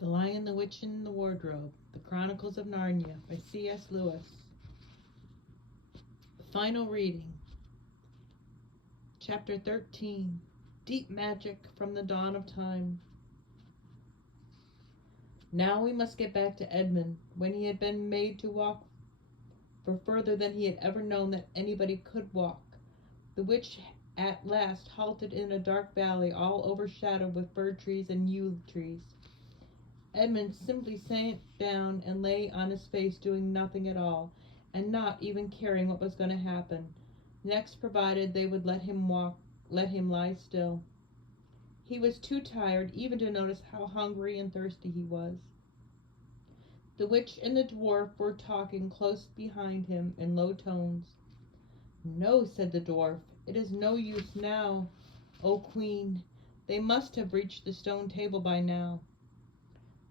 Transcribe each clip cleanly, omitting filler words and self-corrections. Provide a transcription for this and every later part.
The Lion, the Witch, and the Wardrobe, The Chronicles of Narnia by C.S. Lewis. Final reading. Chapter 13. Deep Magic from the Dawn of Time. Now we must get back to Edmund. When he had been made to walk for further than he had ever known that anybody could walk, the witch at last halted in a dark valley all overshadowed with fir trees and yew trees. Edmund simply sank down and lay on his face doing nothing at all, and not even caring what was going to happen. Next, provided they would let him lie still. He was too tired even to notice how hungry and thirsty he was. The witch and the dwarf were talking close behind him in low tones. "No," said the dwarf, "it is no use now, O Queen. They must have reached the stone table by now."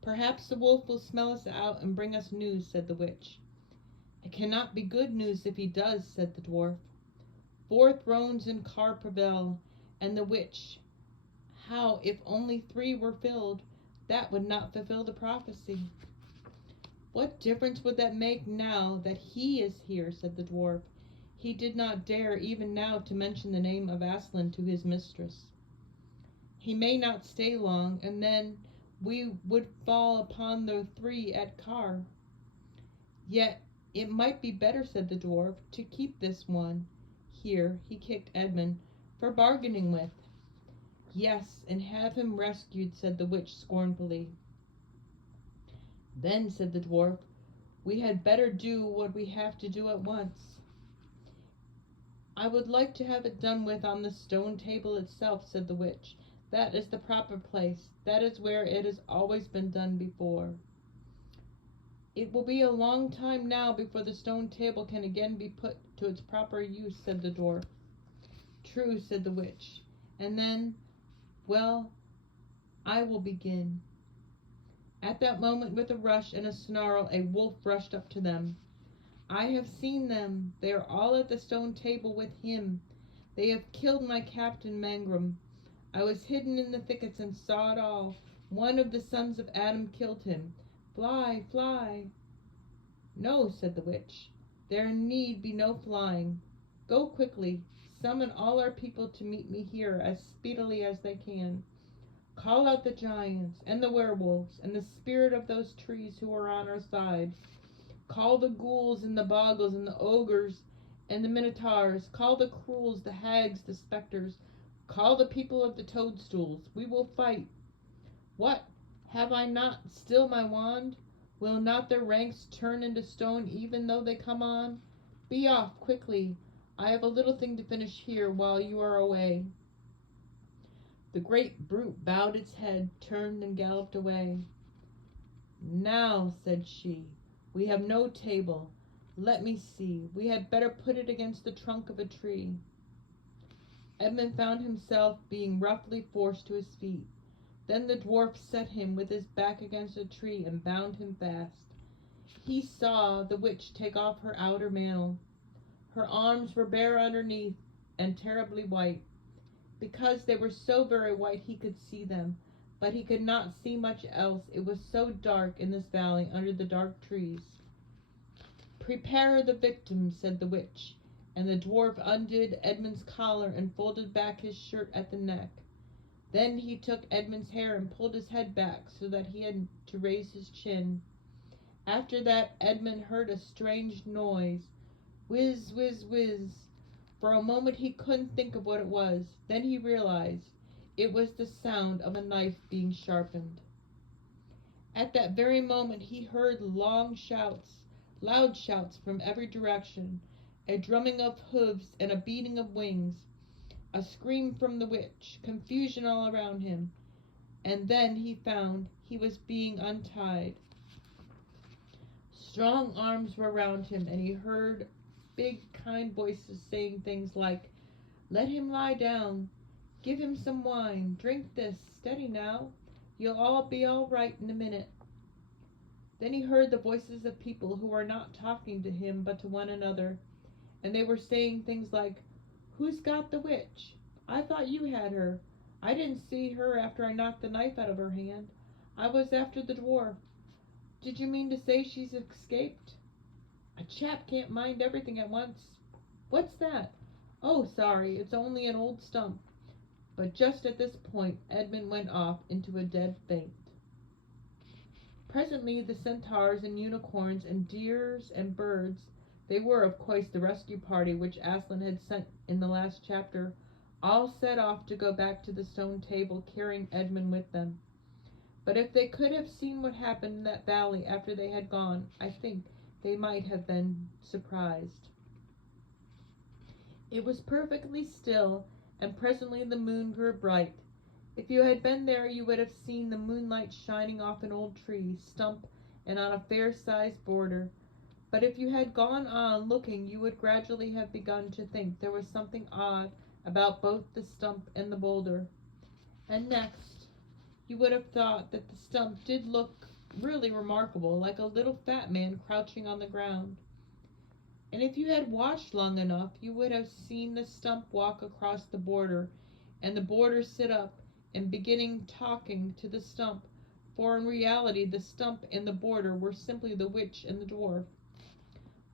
"Perhaps the wolf will smell us out and bring us news," said the witch. "It cannot be good news if he does," said the dwarf. "Four thrones in Carpraville, and the witch. How if only 3 were filled? That would not fulfill the prophecy." "What difference would that make now that he is here?" said the dwarf. He did not dare even now to mention the name of Aslan to his mistress. "He may not stay long, and then we would fall upon the 3 at Car." "Yet it might be better," said the dwarf, "to keep this one," here he kicked Edmund, "for bargaining with." "Yes, and have him rescued," said the witch scornfully. "Then," said the dwarf, "we had better do what we have to do at once." "I would like to have it done with on the stone table itself," said the witch. "That is the proper place. That is where it has always been done before." "It will be a long time now before the stone table can again be put to its proper use," said the dwarf. "True," said the witch. "And then, well, I will begin." At that moment, with a rush and a snarl, a wolf rushed up to them. "I have seen them. They are all at the stone table with him. They have killed my captain Mangrum. I was hidden in the thickets and saw it all. One of the sons of Adam killed him. Fly, fly." "No," said the witch. "There need be no flying. Go quickly. Summon all our people to meet me here as speedily as they can. Call out the giants and the werewolves and the spirit of those trees who are on our side. Call the ghouls and the bogles and the ogres and the minotaurs. Call the cruels, the hags, the specters. Call the people of the toadstools. We will fight. What? Have I not still my wand? Will not their ranks turn into stone even though they come on? Be off quickly. I have a little thing to finish here while you are away." The great brute bowed its head, turned, and galloped away. "Now," said she, "we have no table. Let me see. We had better put it against the trunk of a tree." Edmund found himself being roughly forced to his feet. Then the dwarf set him with his back against a tree and bound him fast. He saw the witch take off her outer mantle. Her arms were bare underneath and terribly white. Because they were so very white he could see them, but he could not see much else. It was so dark in this valley under the dark trees. "Prepare the victim," said the witch, and the dwarf undid Edmund's collar and folded back his shirt at the neck. Then he took Edmund's hair and pulled his head back so that he had to raise his chin. After that Edmund heard a strange noise. Whiz, whiz, whiz. For a moment he couldn't think of what it was. Then he realized it was the sound of a knife being sharpened. At that very moment he heard loud shouts from every direction, a drumming of hoofs and a beating of wings, a scream from the witch, confusion all around him, and then he found he was being untied. Strong arms were around him, and he heard big, kind voices saying things like, "Let him lie down. Give him some wine. Drink this. Steady now. You'll all be all right in a minute." Then he heard the voices of people who were not talking to him but to one another, and they were saying things like, "Who's got the witch? I thought you had her. I didn't see her after I knocked the knife out of her hand. I was after the dwarf. Did you mean to say she's escaped? A chap can't mind everything at once. What's that? Oh, sorry, it's only an old stump. But just at this point Edmund went off into a dead faint. Presently the centaurs and unicorns and deers and birds, they were of course the rescue party which Aslan had sent in the last chapter, all set off to go back to the stone table, carrying Edmund with them. But if they could have seen what happened in that valley after they had gone, I think they might have been surprised. It was perfectly still, and presently the moon grew bright. If you had been there, you would have seen the moonlight shining off an old tree stump and on a fair-sized border. But if you had gone on looking, you would gradually have begun to think there was something odd about both the stump and the boulder. And next, you would have thought that the stump did look really remarkable, like a little fat man crouching on the ground. And if you had watched long enough, you would have seen the stump walk across the border, and the border sit up and beginning talking to the stump, for in reality the stump and the border were simply the witch and the dwarf.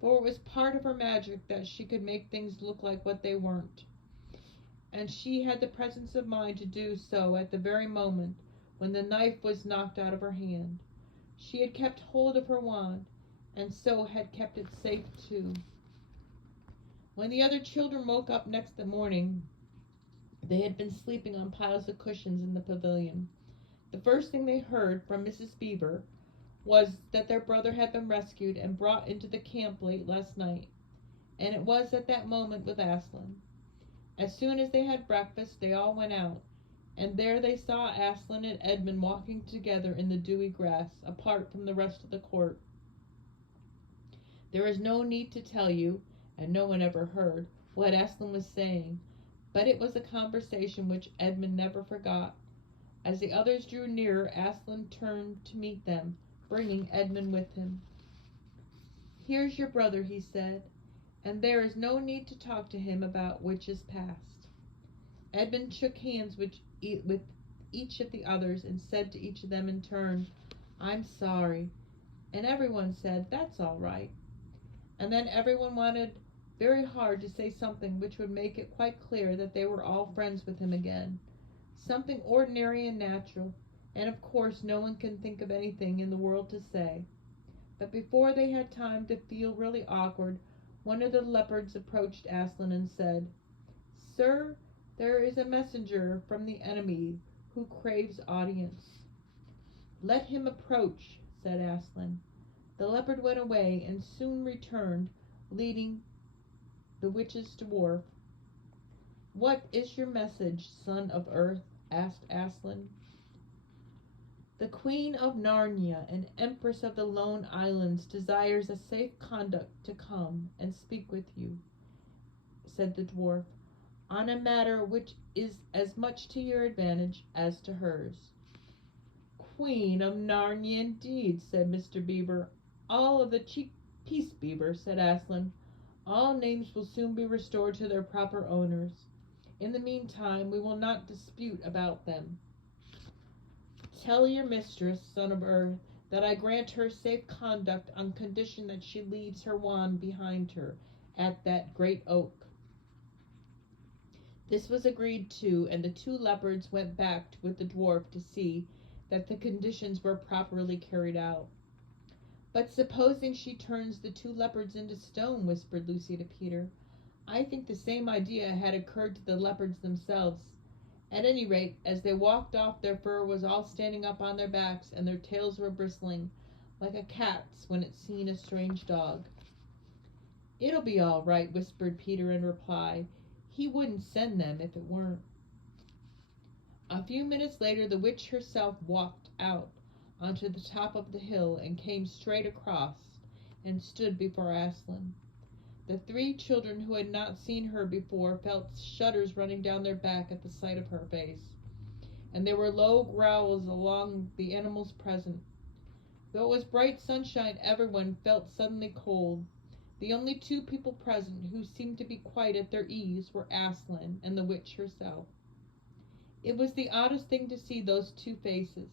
For it was part of her magic that she could make things look like what they weren't, and she had the presence of mind to do so at the very moment when the knife was knocked out of her hand. She had kept hold of her wand, and so had kept it safe too. When the other children woke up next morning, they had been sleeping on piles of cushions in the pavilion. The first thing they heard from Mrs. Beaver was that their brother had been rescued and brought into the camp late last night, and it was at that moment with Aslan. As soon as they had breakfast, they all went out, and there they saw Aslan and Edmund walking together in the dewy grass, apart from the rest of the court. There is no need to tell you, and no one ever heard, what Aslan was saying, but it was a conversation which Edmund never forgot. As the others drew nearer, Aslan turned to meet them, bringing Edmund with him. "Here's your brother," he said, "and there is no need to talk to him about which is past." Edmund shook hands with each of the others and said to each of them in turn, "I'm sorry," and everyone said, "That's all right." And then everyone wanted very hard to say something which would make it quite clear that they were all friends with him again, something ordinary and natural, and of course no one can think of anything in the world to say. But before they had time to feel really awkward, one of the leopards approached Aslan and said, "Sir, there is a messenger from the enemy who craves audience." "Let him approach," said Aslan. The leopard went away and soon returned, leading the witch's dwarf. "What is your message, son of earth?" asked Aslan. "The Queen of Narnia and Empress of the Lone Islands desires a safe conduct to come and speak with you," said the dwarf, "on a matter which is as much to your advantage as to hers." "Queen of Narnia indeed," said Mr. Beaver. "All of the Peace Beaver," said Aslan. "All names will soon be restored to their proper owners. In the meantime, we will not dispute about them. Tell your mistress, son of earth, that I grant her safe conduct on condition that she leaves her wand behind her at that great oak." This was agreed to, and the two leopards went back with the dwarf to see that the conditions were properly carried out. "But supposing she turns the two leopards into stone," whispered Lucy to Peter. "I think the same idea had occurred to the leopards themselves. At any rate, as they walked off, their fur was all standing up on their backs, and their tails were bristling, like a cat's when it's seen a strange dog." "It'll be all right," whispered Peter in reply. "He wouldn't send them if it weren't." A few minutes later the witch herself walked out onto the top of the hill and came straight across and stood before Aslan. The three children who had not seen her before felt shudders running down their back at the sight of her face, and there were low growls along the animals present. Though it was bright sunshine, everyone felt suddenly cold. The only two people present who seemed to be quite at their ease were Aslan and the witch herself. It was the oddest thing to see those two faces.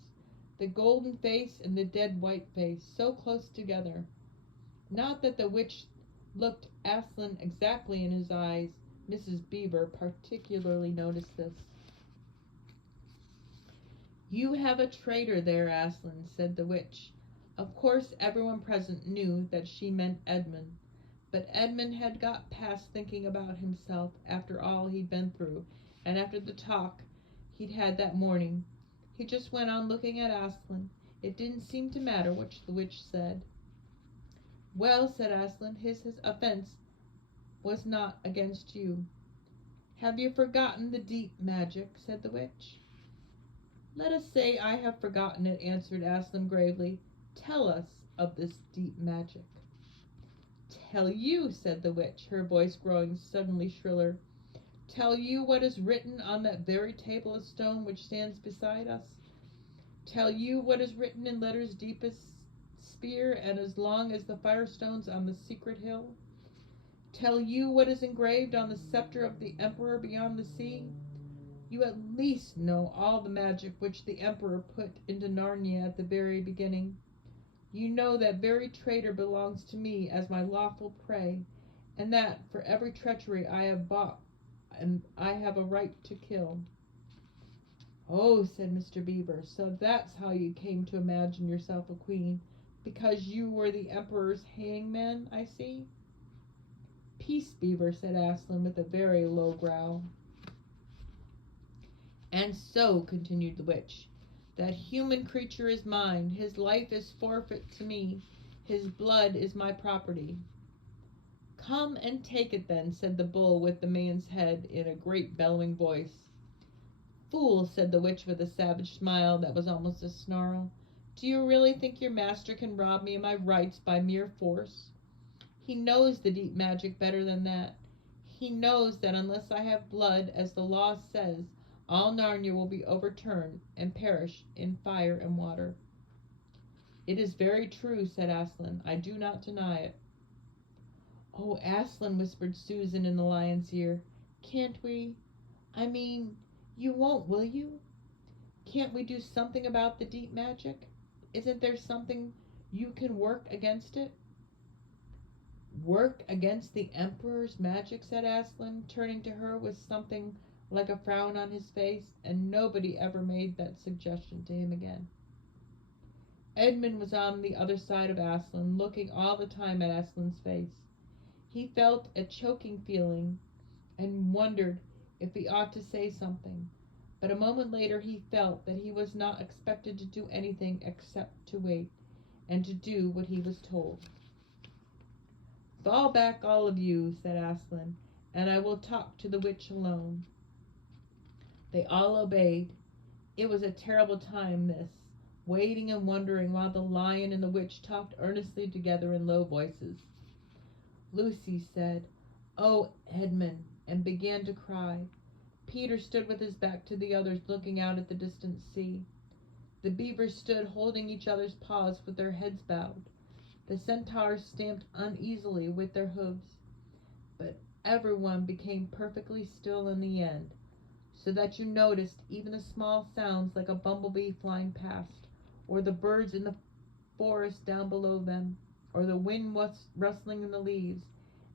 the golden face and the dead white face, so close together. Not that the witch looked Aslan exactly in his eyes. Mrs. Beaver particularly noticed this. "You have a traitor there, Aslan," said the witch. Of course everyone present knew that she meant Edmund, but Edmund had got past thinking about himself after all he'd been through, and after the talk he'd had that morning. He just went on looking at Aslan. It didn't seem to matter what the witch said. "Well," said Aslan, his offense was not against you." "Have you forgotten the deep magic?" said the witch. "Let us say I have forgotten it," answered Aslan gravely. "Tell us of this deep magic." "Tell you," said the witch, her voice growing suddenly shriller. "Tell you what is written on that very table of stone which stands beside us? Tell you what is written in letters deep as spear and as long as the firestones on the secret hill? Tell you what is engraved on the scepter of the emperor beyond the sea? You at least know all the magic which the emperor put into Narnia at the very beginning. You know that very traitor belongs to me as my lawful prey, and that for every treachery I have bought, and I have a right to kill." "Oh," said Mr. Beaver, "so that's how you came to imagine yourself a queen, because you were the emperor's hangman, I see." "Peace, Beaver," said Aslan with a very low growl. "And so," continued the witch, "that human creature is mine. His life is forfeit to me. His blood is my property." "Come and take it then," said the bull with the man's head in a great bellowing voice. "Fool," said the witch with a savage smile that was almost a snarl. "Do you really think your master can rob me of my rights by mere force? He knows the deep magic better than that. He knows that unless I have blood, as the law says, all Narnia will be overturned and perish in fire and water." "It is very true," said Aslan. "I do not deny it." "Oh, Aslan," whispered Susan in the lion's ear, "can't we? I mean, you won't, will you? Can't we do something about the deep magic? Isn't there something you can work against it?" "Work against the emperor's magic?" said Aslan, turning to her with something like a frown on his face, and nobody ever made that suggestion to him again. Edmund was on the other side of Aslan, looking all the time at Aslan's face. He felt a choking feeling and wondered if he ought to say something, but a moment later he felt that he was not expected to do anything except to wait, and to do what he was told. "Fall back, all of you," said Aslan, "and I will talk to the witch alone." They all obeyed. It was a terrible time, this, waiting and wondering while the lion and the witch talked earnestly together in low voices. Lucy said, "Oh, Edmund," and began to cry. Peter stood with his back to the others, looking out at the distant sea. The beavers stood holding each other's paws with their heads bowed. The centaurs stamped uneasily with their hooves. But everyone became perfectly still in the end, so that you noticed even the small sounds like a bumblebee flying past, or the birds in the forest down below them, or the wind was rustling in the leaves,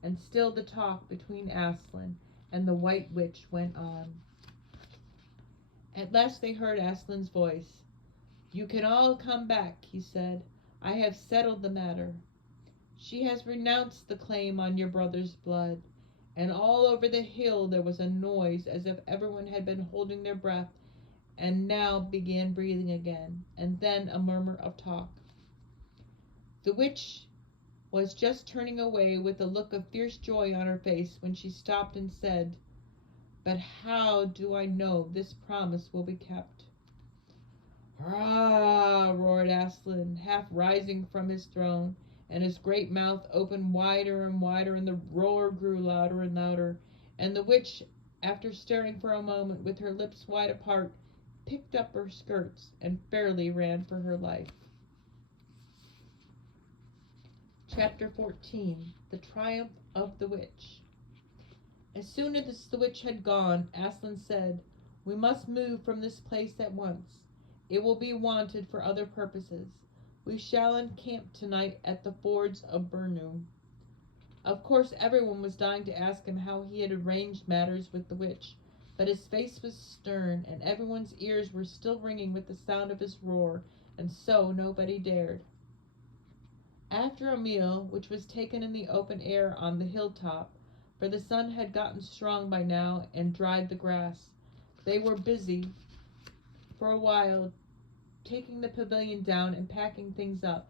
and still the talk between Aslan and the White Witch went on. At last they heard Aslan's voice. "You can all come back," he said. "I have settled the matter. She has renounced the claim on your brother's blood." And all over the hill there was a noise as if everyone had been holding their breath and now began breathing again, and then a murmur of talk. The witch was just turning away with a look of fierce joy on her face when she stopped and said, "But how do I know this promise will be kept?" "Hurrah!" roared Aslan, half rising from his throne, and his great mouth opened wider and wider, and the roar grew louder and louder, and the witch, after staring for a moment with her lips wide apart, picked up her skirts and fairly ran for her life. Chapter 14. The Triumph of the Witch. As soon as the witch had gone, Aslan said, "We must move from this place at once. It will be wanted for other purposes. We shall encamp tonight at the fords of Bernu. Of course, everyone was dying to ask him how he had arranged matters with the witch, but his face was stern, and everyone's ears were still ringing with the sound of his roar, and so nobody dared. After a meal, which was taken in the open air on the hilltop, for the sun had gotten strong by now and dried the grass, they were busy for a while taking the pavilion down and packing things up.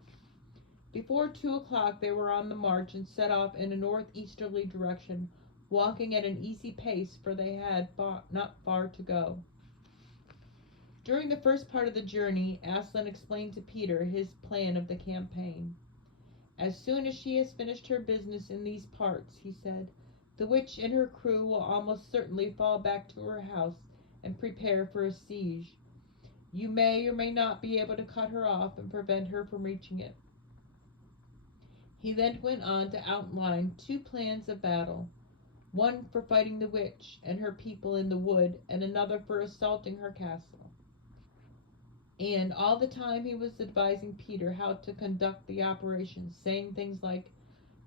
Before 2 o'clock they were on the march and set off in a northeasterly direction, walking at an easy pace, for they had not far to go. During the first part of the journey, Aslan explained to Peter his plan of the campaign. As soon as she has finished her business in these parts, he said, the witch and her crew will almost certainly fall back to her house and prepare for a siege. You may or may not be able to cut her off and prevent her from reaching it. He then went on to outline 2 plans of battle, one for fighting the witch and her people in the wood, and another for assaulting her castle. And all the time he was advising Peter how to conduct the operation, saying things like,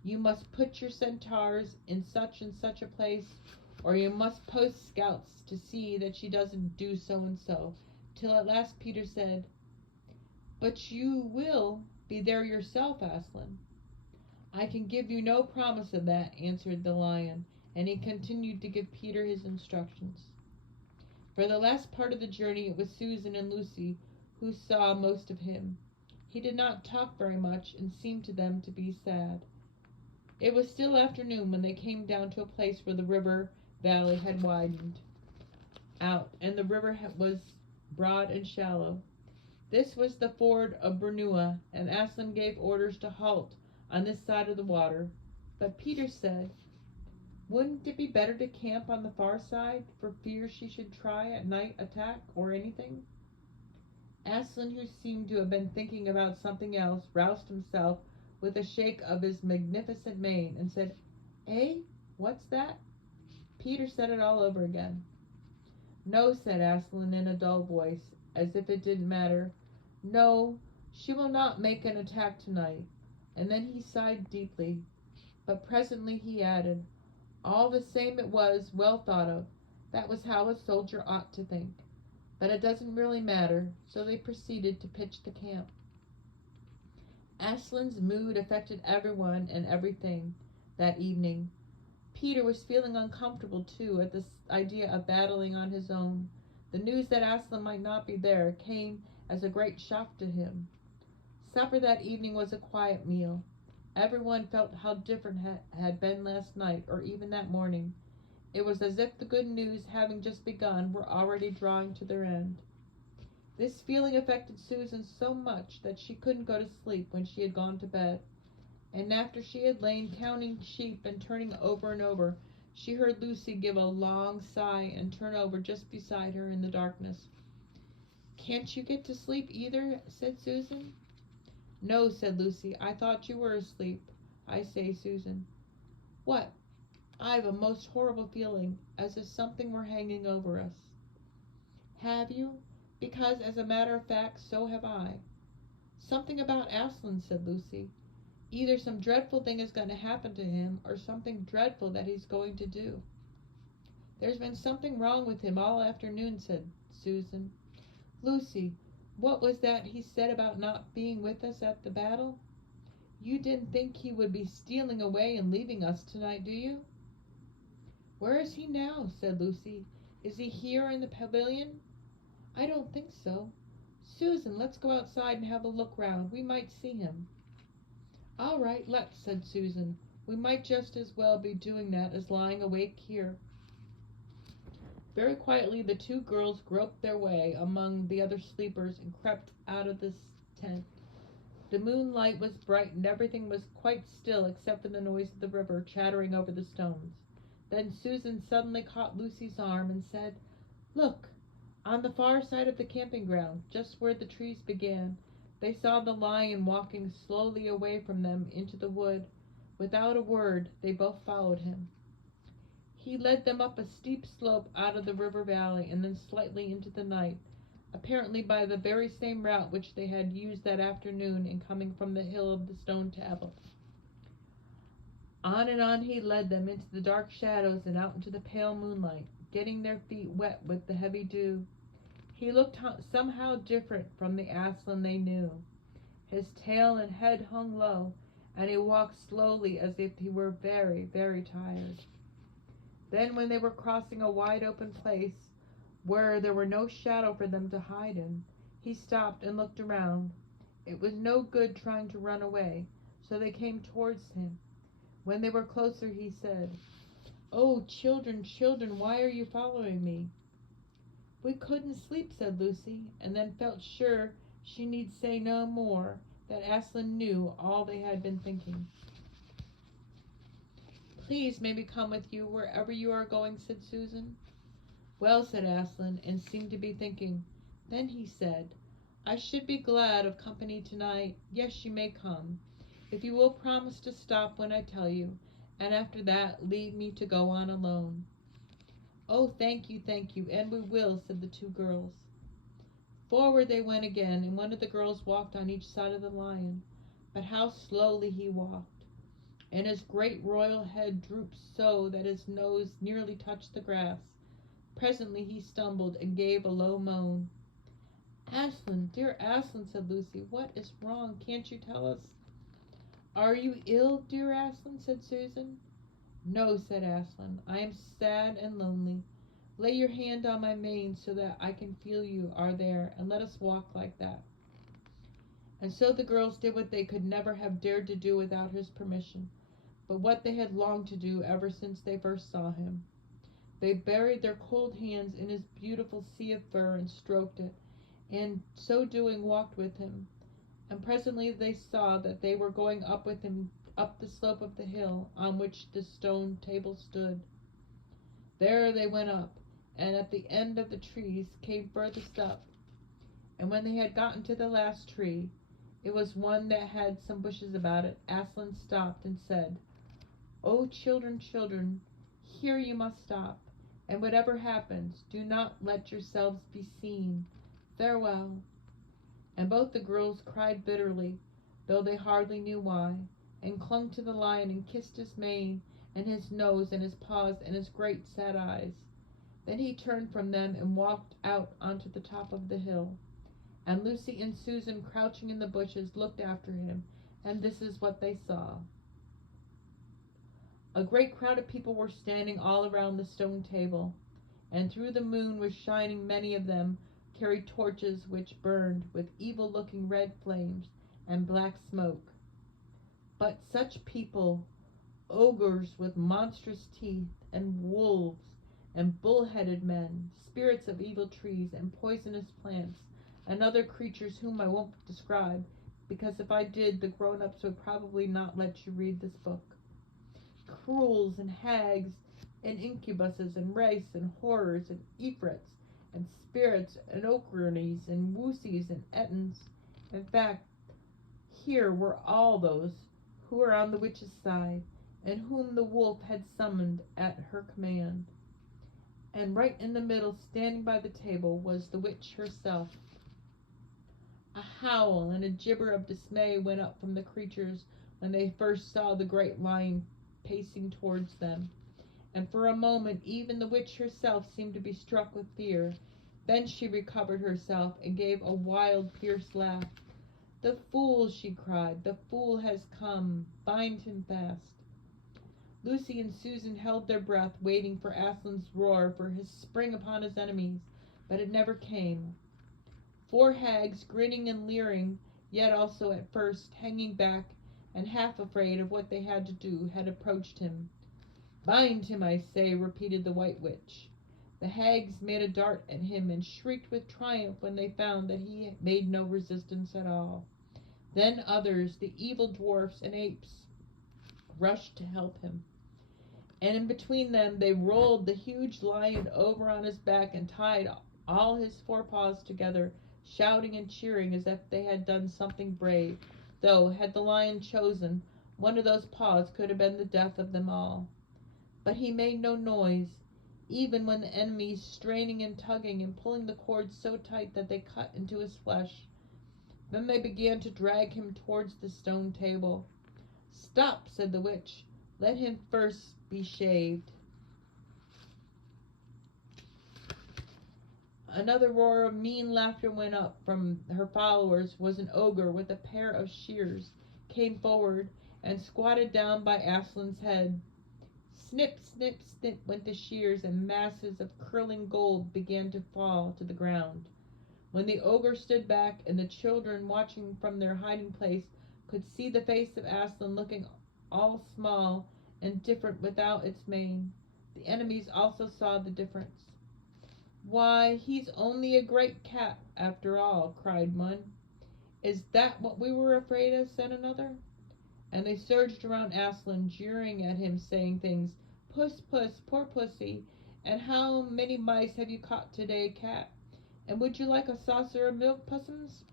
you must put your centaurs in such and such a place, or you must post scouts to see that she doesn't do so and so, till at last Peter said, but you will be there yourself, Aslan. I can give you no promise of that, answered the lion, and he continued to give Peter his instructions. For the last part of the journey it was Susan and Lucy who saw most of him. He did not talk very much and seemed to them to be sad. It was still afternoon when they came down to a place where the river valley had widened out, and the river was broad and shallow. This was the ford of Bernua, and Aslan gave orders to halt on this side of the water. But Peter said, wouldn't it be better to camp on the far side, for fear she should try at night attack or anything? Aslan, who seemed to have been thinking about something else, roused himself with a shake of his magnificent mane and said, eh? What's that? Peter said it all over again. No, said Aslan in a dull voice, as if it didn't matter. No, she will not make an attack tonight. And then he sighed deeply. But presently he added, all the same it was well thought of. That was how a soldier ought to think. But it doesn't really matter, so they proceeded to pitch the camp. Aslan's mood affected everyone and everything that evening. Peter was feeling uncomfortable, too, at the idea of battling on his own. The news that Aslan might not be there came as a great shock to him. Supper that evening was a quiet meal. Everyone felt how different had been last night, or even that morning. It was as if the good news, having just begun, were already drawing to their end. This feeling affected Susan so much that she couldn't go to sleep when she had gone to bed. And after she had lain counting sheep and turning over and over, she heard Lucy give a long sigh and turn over just beside her in the darkness. Can't you get to sleep either? Said Susan. No, said Lucy. I thought you were asleep. I say, Susan. What? I've a most horrible feeling, as if something were hanging over us. Have you? Because, as a matter of fact, so have I. Something about Aslan, said Lucy. Either some dreadful thing is going to happen to him, or something dreadful that he's going to do. There's been something wrong with him all afternoon, said Susan. Lucy, what was that he said about not being with us at the battle? You didn't think he would be stealing away and leaving us tonight, do you? Where is he now? Said Lucy. Is he here in the pavilion? I don't think so. Susan, let's go outside and have a look round. We might see him. All right, let's, said Susan. We might just as well be doing that as lying awake here. Very quietly the 2 girls groped their way among the other sleepers and crept out of the tent. The moonlight was bright and everything was quite still except for the noise of the river chattering over the stones. Then Susan suddenly caught Lucy's arm and said, Look, on the far side of the camping ground, just where the trees began, they saw the lion walking slowly away from them into the wood. Without a word, they both followed him. He led them up a steep slope out of the river valley and then slightly into the night, apparently by the very same route which they had used that afternoon in coming from the hill of the stone tablet. On and on he led them into the dark shadows and out into the pale moonlight, getting their feet wet with the heavy dew. He looked somehow different from the Aslan they knew. His tail and head hung low, and he walked slowly as if he were very, very tired. Then, when they were crossing a wide open place, where there were no shadow for them to hide in, he stopped and looked around. It was no good trying to run away, so they came towards him. When they were closer, he said, "Oh, children, children, why are you following me?" "We couldn't sleep," said Lucy, and then felt sure she need say no more, that Aslan knew all they had been thinking. "Please may we come with you wherever you are going?" said Susan. "Well," said Aslan, and seemed to be thinking. Then he said, "I should be glad of company tonight. Yes, you may come, if you will promise to stop when I tell you, and after that leave me to go on alone." "Oh, thank you, and we will," said the two girls. Forward they went again, and one of the girls walked on each side of the lion. But how slowly he walked! And his great royal head drooped so that his nose nearly touched the grass. Presently he stumbled and gave a low moan. "Aslan, dear Aslan," said Lucy, "what is wrong? Can't you tell us?" "Are you ill, dear Aslan?" said Susan. "No," said Aslan, "I am sad and lonely. Lay your hand on my mane so that I can feel you are there, and let us walk like that." And so the girls did what they could never have dared to do without his permission, but what they had longed to do ever since they first saw him. They buried their cold hands in his beautiful sea of fur and stroked it, and so doing walked with him. And presently they saw that they were going up with him up the slope of the hill on which the stone table stood. There they went up, and at the end of the trees came furthest up. And when they had gotten to the last tree, it was one that had some bushes about it, Aslan stopped and said, "Oh, children, children, here you must stop, and whatever happens, do not let yourselves be seen. Farewell." And both the girls cried bitterly, though they hardly knew why, and clung to the lion and kissed his mane and his nose and his paws and his great sad eyes. Then he turned from them and walked out onto the top of the hill. And Lucy and Susan, crouching in the bushes, looked after him, and this is what they saw. A great crowd of people were standing all around the stone table, and through the moon was shining. Many of them carried torches which burned with evil-looking red flames and black smoke. But such people, ogres with monstrous teeth, and wolves, and bull-headed men, spirits of evil trees, and poisonous plants, and other creatures whom I won't describe, because if I did, the grown-ups would probably not let you read this book. Cruels and hags, and incubuses, and wraiths, and horrors, and ifrits, and spirits, and okronies, and woosies, and ettins. In fact, here were all those who were on the witch's side, and whom the wolf had summoned at her command. And right in the middle, standing by the table, was the witch herself. A howl and a gibber of dismay went up from the creatures when they first saw the great lion pacing towards them, and for a moment even the witch herself seemed to be struck with fear. Then she recovered herself and gave a wild, fierce laugh. "The fool!" she cried. "The fool has come. Bind him fast." Lucy and Susan held their breath, waiting for Aslan's roar, for his spring upon his enemies, but it never came. 4 hags, grinning and leering, yet also at first hanging back and half afraid of what they had to do, had approached him. "Bind him, I say," repeated the White Witch. The hags made a dart at him and shrieked with triumph when they found that he made no resistance at all. Then others, the evil dwarfs and apes, rushed to help him, and in between them they rolled the huge lion over on his back and tied all his 4 paws together, shouting and cheering as if they had done something brave, though, had the lion chosen, one of those paws could have been the death of them all. But he made no noise. even when the enemy straining and tugging and pulling the cords so tight that they cut into his flesh. Then they began to drag him towards the stone table. "Stop," said the witch. "Let him first be shaved." Another roar of mean laughter went up from her followers. Was an ogre with a pair of shears, came forward and squatted down by Aslan's head. Snip, snip, snip went the shears, and masses of curling gold began to fall to the ground. When the ogre stood back, and the children, watching from their hiding place, could see the face of Aslan looking all small and different without its mane, the enemies also saw the difference. "Why, he's only a great cat, after all," cried one. "Is that what we were afraid of?" said another. And they surged around Aslan, jeering at him, saying things, "Puss, puss, poor pussy, and how many mice have you caught today, cat? And would you like a saucer of milk, pussums?"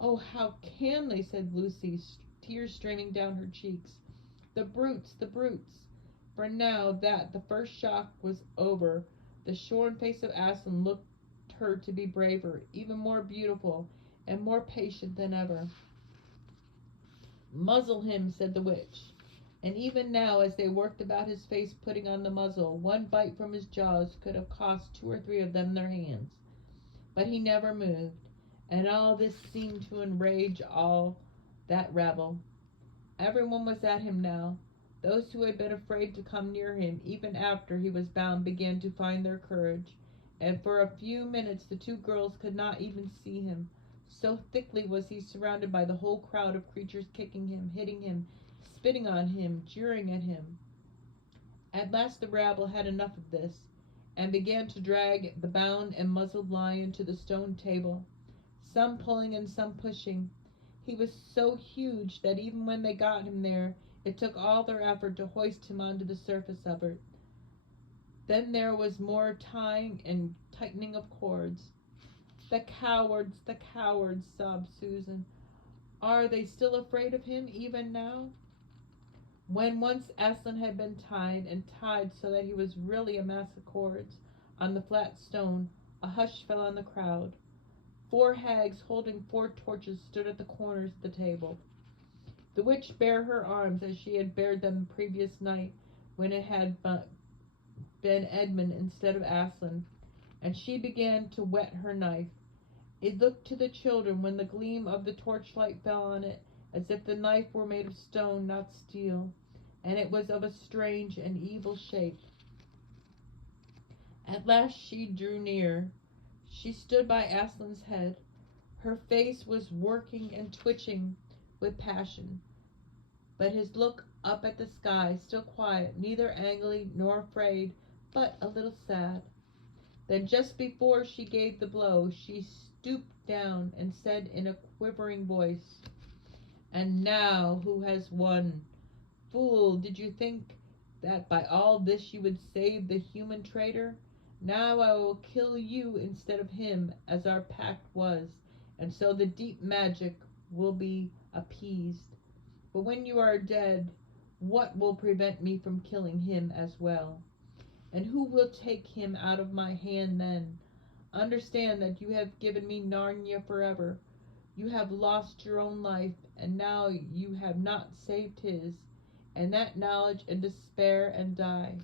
"Oh, how can they?" said Lucy, tears streaming down her cheeks. "The brutes, the brutes!" For now that the first shock was over, the shorn face of Aslan looked her to be braver, even more beautiful, and more patient than ever. "Muzzle him," said the witch. And even now, as they worked about his face putting on the muzzle, one bite from his jaws could have cost 2 or 3 of them their hands. But he never moved, and all this seemed to enrage all that rabble. Everyone was at him now. Those who had been afraid to come near him, even after he was bound, began to find their courage, and for a few minutes the 2 girls could not even see him. So thickly was he surrounded by the whole crowd of creatures, kicking him, hitting him, spitting on him, jeering at him. At last the rabble had enough of this, and began to drag the bound and muzzled lion to the stone table, some pulling and some pushing. He was so huge that even when they got him there, it took all their effort to hoist him onto the surface of it. Then there was more tying and tightening of cords. The cowards, sobbed Susan. Are they still afraid of him even now? When once Aslan had been tied, and tied so that he was really a mass of cords, on the flat stone, a hush fell on the crowd. 4 hags holding 4 torches stood at the corners of the table. The witch bare her arms as she had bared them the previous night, when it had been Edmund instead of Aslan, and she began to whet her knife. It looked to the children, when the gleam of the torchlight fell on it, as if the knife were made of stone, not steel, and it was of a strange and evil shape. At last she drew near. She stood by Aslan's head. Her face was working and twitching with passion, but his look up at the sky, still quiet, neither angry nor afraid, but a little sad. Then just before she gave the blow, she stooped down and said in a quivering voice, "And now who has won? Fool, did you think that by all this you would save the human traitor? Now I will kill you instead of him, as our pact was, and so the deep magic will be appeased. But when you are dead, what will prevent me from killing him as well? And who will take him out of my hand then? Understand that you have given me Narnia forever. You have lost your own life, and now you have not saved his, and that knowledge and despair and die."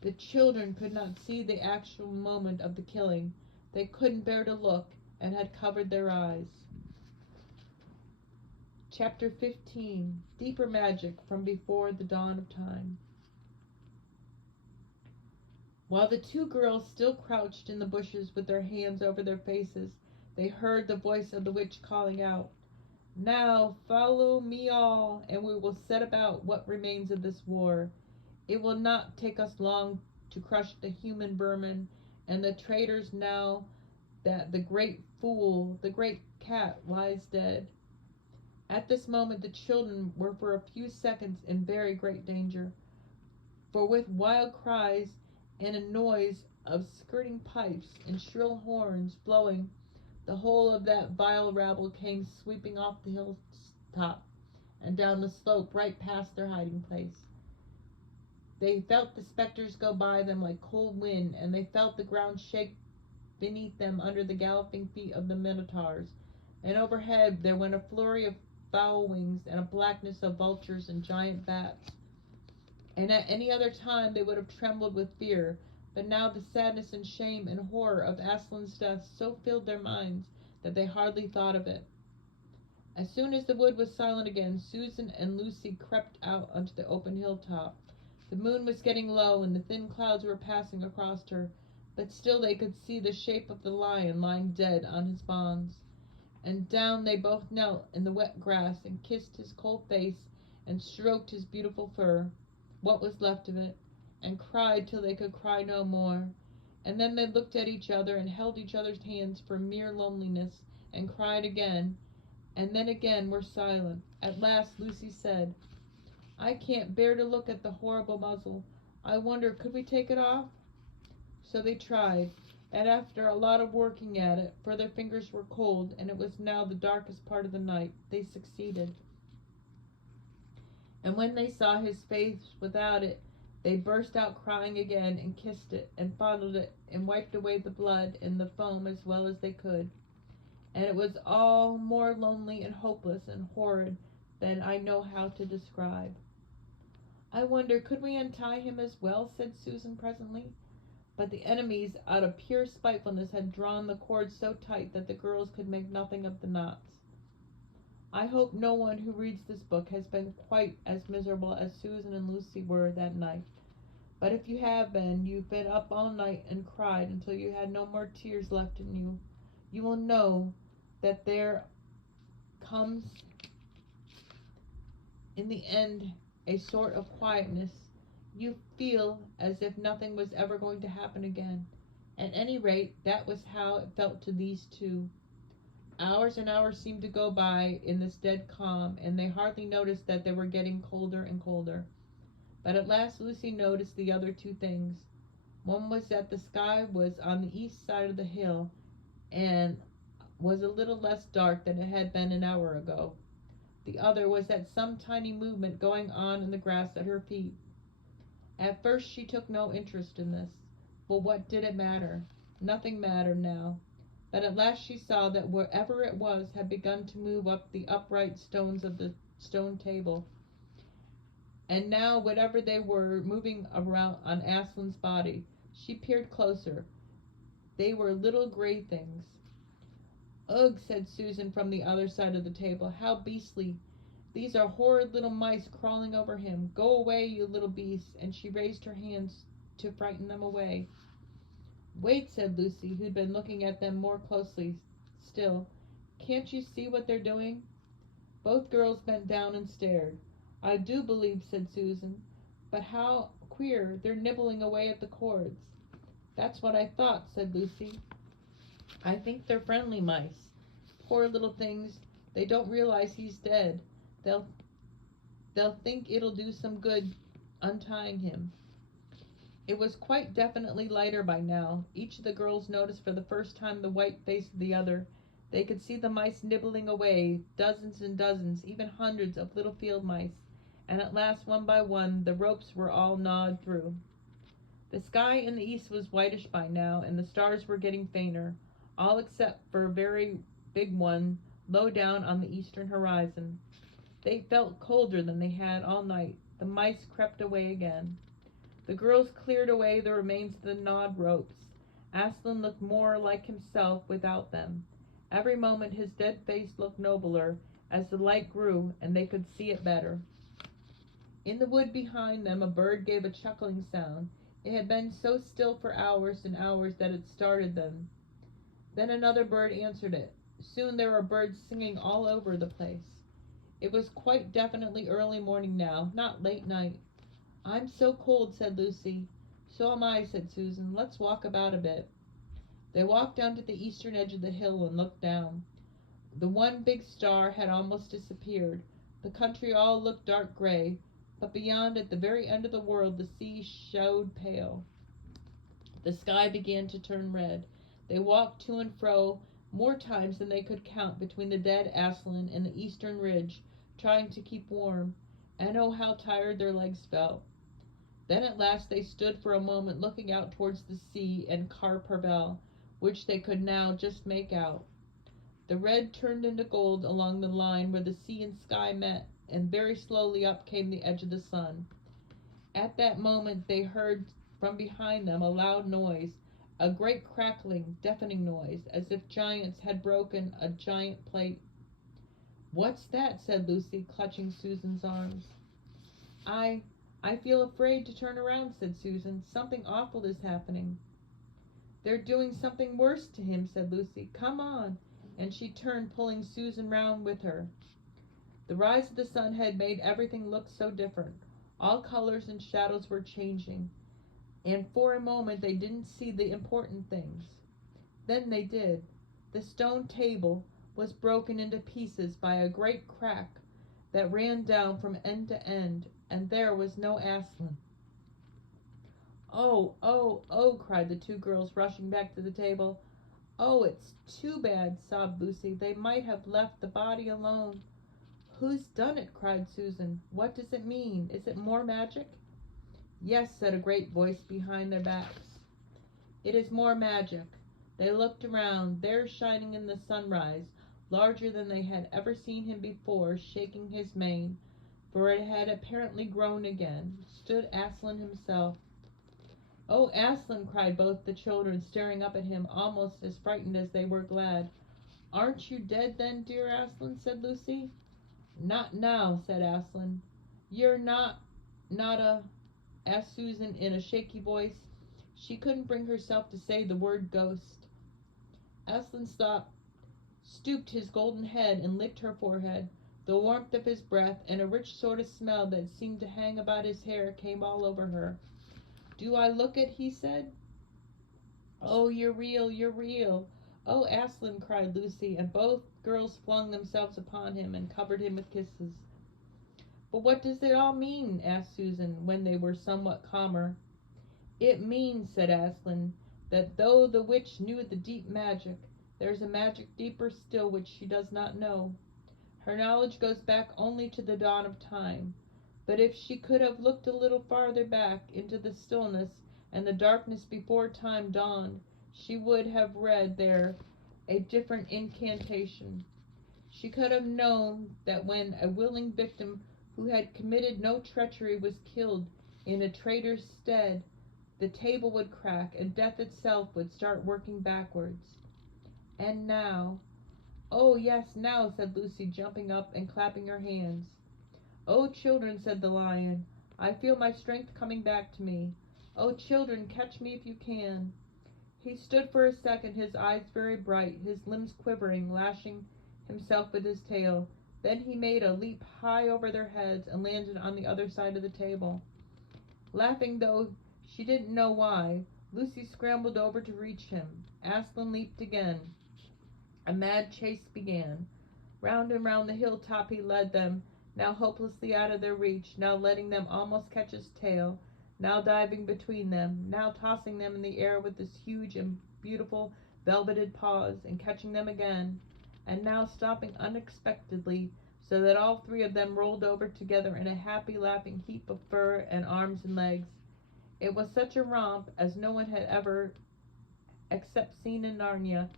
The children could not see the actual moment of the killing. They couldn't bear to look, and had covered their eyes. Chapter 15. Deeper Magic from Before the Dawn of Time. While the 2 girls still crouched in the bushes with their hands over their faces, they heard the voice of the witch calling out, "Now follow me all, and we will set about what remains of this war. It will not take us long to crush the human vermin and the traitors now that the great fool, the great cat, lies dead." At this moment the children were for a few seconds in very great danger, for with wild cries and a noise of skirting pipes and shrill horns blowing, the whole of that vile rabble came sweeping off the hilltop and down the slope right past their hiding place. They felt the spectres go by them like cold wind, and they felt the ground shake beneath them under the galloping feet of the minotaurs. And overhead there went a flurry of foul wings and a blackness of vultures and giant bats. And at any other time they would have trembled with fear, but now the sadness and shame and horror of Aslan's death so filled their minds that they hardly thought of it. As soon as the wood was silent again, Susan and Lucy crept out onto the open hilltop. The moon was getting low, and the thin clouds were passing across her, but still they could see the shape of the lion lying dead on his bonds. And down they both knelt in the wet grass and kissed his cold face and stroked his beautiful fur, what was left of it, and cried till they could cry no more. And then they looked at each other and held each other's hands for mere loneliness, and cried again, and then again were silent. At last Lucy said, "I can't bear to look at the horrible muzzle. I wonder, could we take it off?" So they tried, and after a lot of working at it, for their fingers were cold, and it was now the darkest part of the night, they succeeded. And when they saw his face without it, they burst out crying again, and kissed it, and fondled it, and wiped away the blood and the foam as well as they could. And it was all more lonely and hopeless and horrid than I know how to describe. "I wonder, could we untie him as well?" said Susan presently. But the enemies, out of pure spitefulness, had drawn the cord so tight that the girls could make nothing of the knots. I hope no one who reads this book has been quite as miserable as Susan and Lucy were that night. But if you have been, you've been up all night and cried until you had no more tears left in you, you will know that there comes in the end a sort of quietness. You feel as if nothing was ever going to happen again. At any rate, that was how it felt to these two. Hours and hours seemed to go by in this dead calm, and they hardly noticed that they were getting colder and colder. But at last Lucy noticed the other two things. One was that the sky was on the east side of the hill, and was a little less dark than it had been an hour ago. The other was that some tiny movement going on in the grass at her feet. At first she took no interest in this. Well, what did it matter? Nothing mattered now. But at last she saw that wherever it was had begun to move up the upright stones of the stone table. And now, whatever they were, moving around on Aslan's body. She peered closer. They were little gray things. "Ugh," said Susan from the other side of the table. "How beastly. These are horrid little mice crawling over him. Go away, you little beasts," and she raised her hands to frighten them away. "Wait," said Lucy, who'd been looking at them more closely still. "Can't you see what they're doing?" Both girls bent down and stared. "I do believe," said Susan. "But how queer, they're nibbling away at the cords." "That's what I thought," said Lucy. "I think they're friendly mice. Poor little things, they don't realize he's dead. They'll think it'll do some good untying him." It was quite definitely lighter by now. Each of the girls noticed for the first time the white face of the other. They could see the mice nibbling away, dozens and dozens, even hundreds of little field mice, and at last, one by one, the ropes were all gnawed through. The sky in the east was whitish by now, and the stars were getting fainter, all except for a very big one low down on the eastern horizon. They felt colder than they had all night. The mice crept away again. The girls cleared away the remains of the gnawed ropes. Aslan looked more like himself without them. Every moment his dead face looked nobler as the light grew and they could see it better. In the wood behind them a bird gave a chuckling sound. It had been so still for hours and hours that it startled them. Then another bird answered it. Soon there were birds singing all over the place. It was quite definitely early morning now, not late night. "I'm so cold," said Lucy. "So am I," said Susan. "Let's walk about a bit." They walked down to the eastern edge of the hill and looked down. The one big star had almost disappeared. The country all looked dark gray, but beyond, at the very end of the world, the sea showed pale. The sky began to turn red. They walked to and fro more times than they could count between the dead Aslan and the eastern ridge, trying to keep warm, and oh, how tired their legs felt. Then at last they stood for a moment looking out towards the sea and Carparvel, which they could now just make out. The red turned into gold along the line where the sea and sky met, and very slowly up came the edge of the sun. At that moment they heard from behind them a loud noise, a great crackling, deafening noise, as if giants had broken a giant plate. "What's that?" said Lucy, clutching Susan's arms. I I feel afraid to turn around," said Susan. "Something awful is happening." "They're doing something worse to him," said Lucy. "Come on." And she turned, pulling Susan round with her. The rise of the sun had made everything look so different. All colors and shadows were changing, and for a moment they didn't see the important things. Then they did. The stone table was broken into pieces by a great crack that ran down from end to end, and there was no Aslan. "Oh, oh, oh!" cried the two girls, rushing back to the table. "Oh, it's too bad," sobbed Lucy. "They might have left the body alone." "Who's done it?" cried Susan. "What does it mean? Is it more magic?" "Yes," said a great voice behind their backs. "It is more magic." They looked around. There, shining in the sunrise, larger than they had ever seen him before, shaking his mane, for it had apparently grown again, stood Aslan himself. "Oh, Aslan!" cried both the children, staring up at him, almost as frightened as they were glad. "Aren't you dead then, dear Aslan?" said Lucy. "Not now," said Aslan. "You're not a," asked Susan in a shaky voice. She couldn't bring herself to say the word ghost. Aslan stooped his golden head and licked her forehead. The warmth of his breath and a rich sort of smell that seemed to hang about his hair came all over her. "Do I look it?" he said. "Oh, you're real, you're real." "Oh, Aslan!" cried Lucy, and both girls flung themselves upon him and covered him with kisses. "But what does it all mean?" asked Susan, when they were somewhat calmer. "It means," said Aslan, "that though the witch knew the deep magic, there's a magic deeper still which she does not know. Her knowledge goes back only to the dawn of time. But if she could have looked a little farther back into the stillness and the darkness before time dawned, she would have read there a different incantation. She could have known that when a willing victim who had committed no treachery was killed in a traitor's stead, the table would crack and death itself would start working backwards. And now—" "Oh, yes, now," said Lucy, jumping up and clapping her hands. "Oh, children," said the lion, "I feel my strength coming back to me. Oh, children, catch me if you can." He stood for a second, his eyes very bright, his limbs quivering, lashing himself with his tail. Then he made a leap high over their heads and landed on the other side of the table. Laughing, though she didn't know why, Lucy scrambled over to reach him. Aslan leaped again. A mad chase began. Round and round the hilltop he led them, now hopelessly out of their reach, now letting them almost catch his tail, now diving between them, now tossing them in the air with his huge and beautiful velveted paws, and catching them again, and now stopping unexpectedly, so that all three of them rolled over together in a happy laughing heap of fur and arms and legs. It was such a romp as no one had ever except seen in Narnia,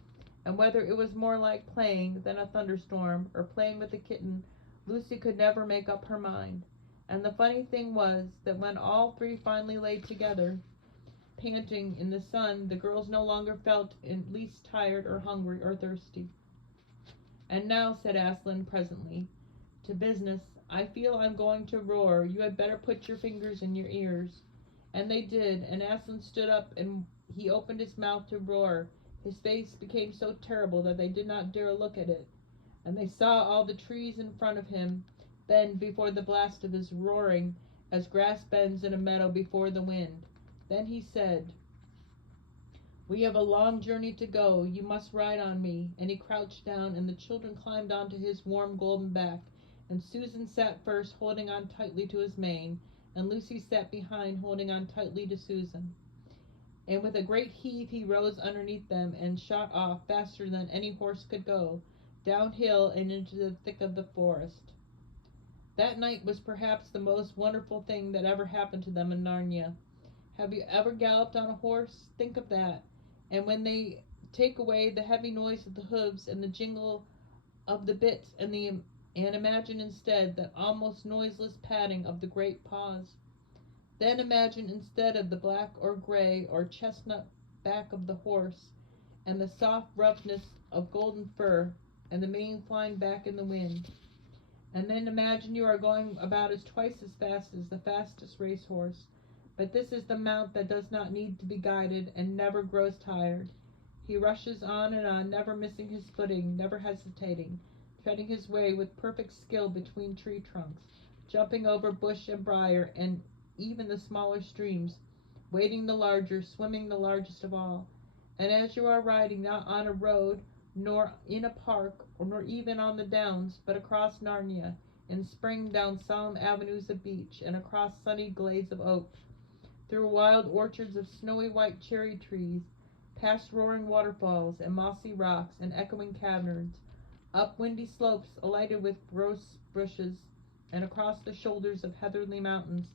and whether it was more like playing than a thunderstorm, or playing with a kitten, Lucy could never make up her mind. And the funny thing was that when all three finally lay together, panting in the sun, the girls no longer felt in least tired or hungry or thirsty. "And now," said Aslan presently, "to business. I feel I'm going to roar. You had better put your fingers in your ears." And they did, and Aslan stood up and he opened his mouth to roar. His face became so terrible that they did not dare look at it, and they saw all the trees in front of him bend before the blast of his roaring, as grass bends in a meadow before the wind. Then he said, "We have a long journey to go. You must ride on me." And he crouched down, and the children climbed onto his warm golden back, and Susan sat first, holding on tightly to his mane, and Lucy sat behind, holding on tightly to Susan. And with a great heave he rose underneath them and shot off faster than any horse could go, downhill and into the thick of the forest. That night was perhaps the most wonderful thing that ever happened to them in Narnia. Have you ever galloped on a horse? Think of that. And when they take away the heavy noise of the hooves and the jingle of the bits and imagine instead that almost noiseless padding of the great paws. Then imagine instead of the black or gray or chestnut back of the horse and the soft roughness of golden fur and the mane flying back in the wind. And then imagine you are going about as twice as fast as the fastest racehorse. But this is the mount that does not need to be guided and never grows tired. He rushes on and on, never missing his footing, never hesitating, treading his way with perfect skill between tree trunks, jumping over bush and briar and even the smaller streams, wading the larger, swimming the largest of all. And as you are riding, not on a road, nor in a park, nor even on the downs, but across Narnia, in spring down solemn avenues of beech, and across sunny glades of oak, through wild orchards of snowy white cherry trees, past roaring waterfalls, and mossy rocks, and echoing caverns, up windy slopes alighted with rose bushes, and across the shoulders of heathery mountains,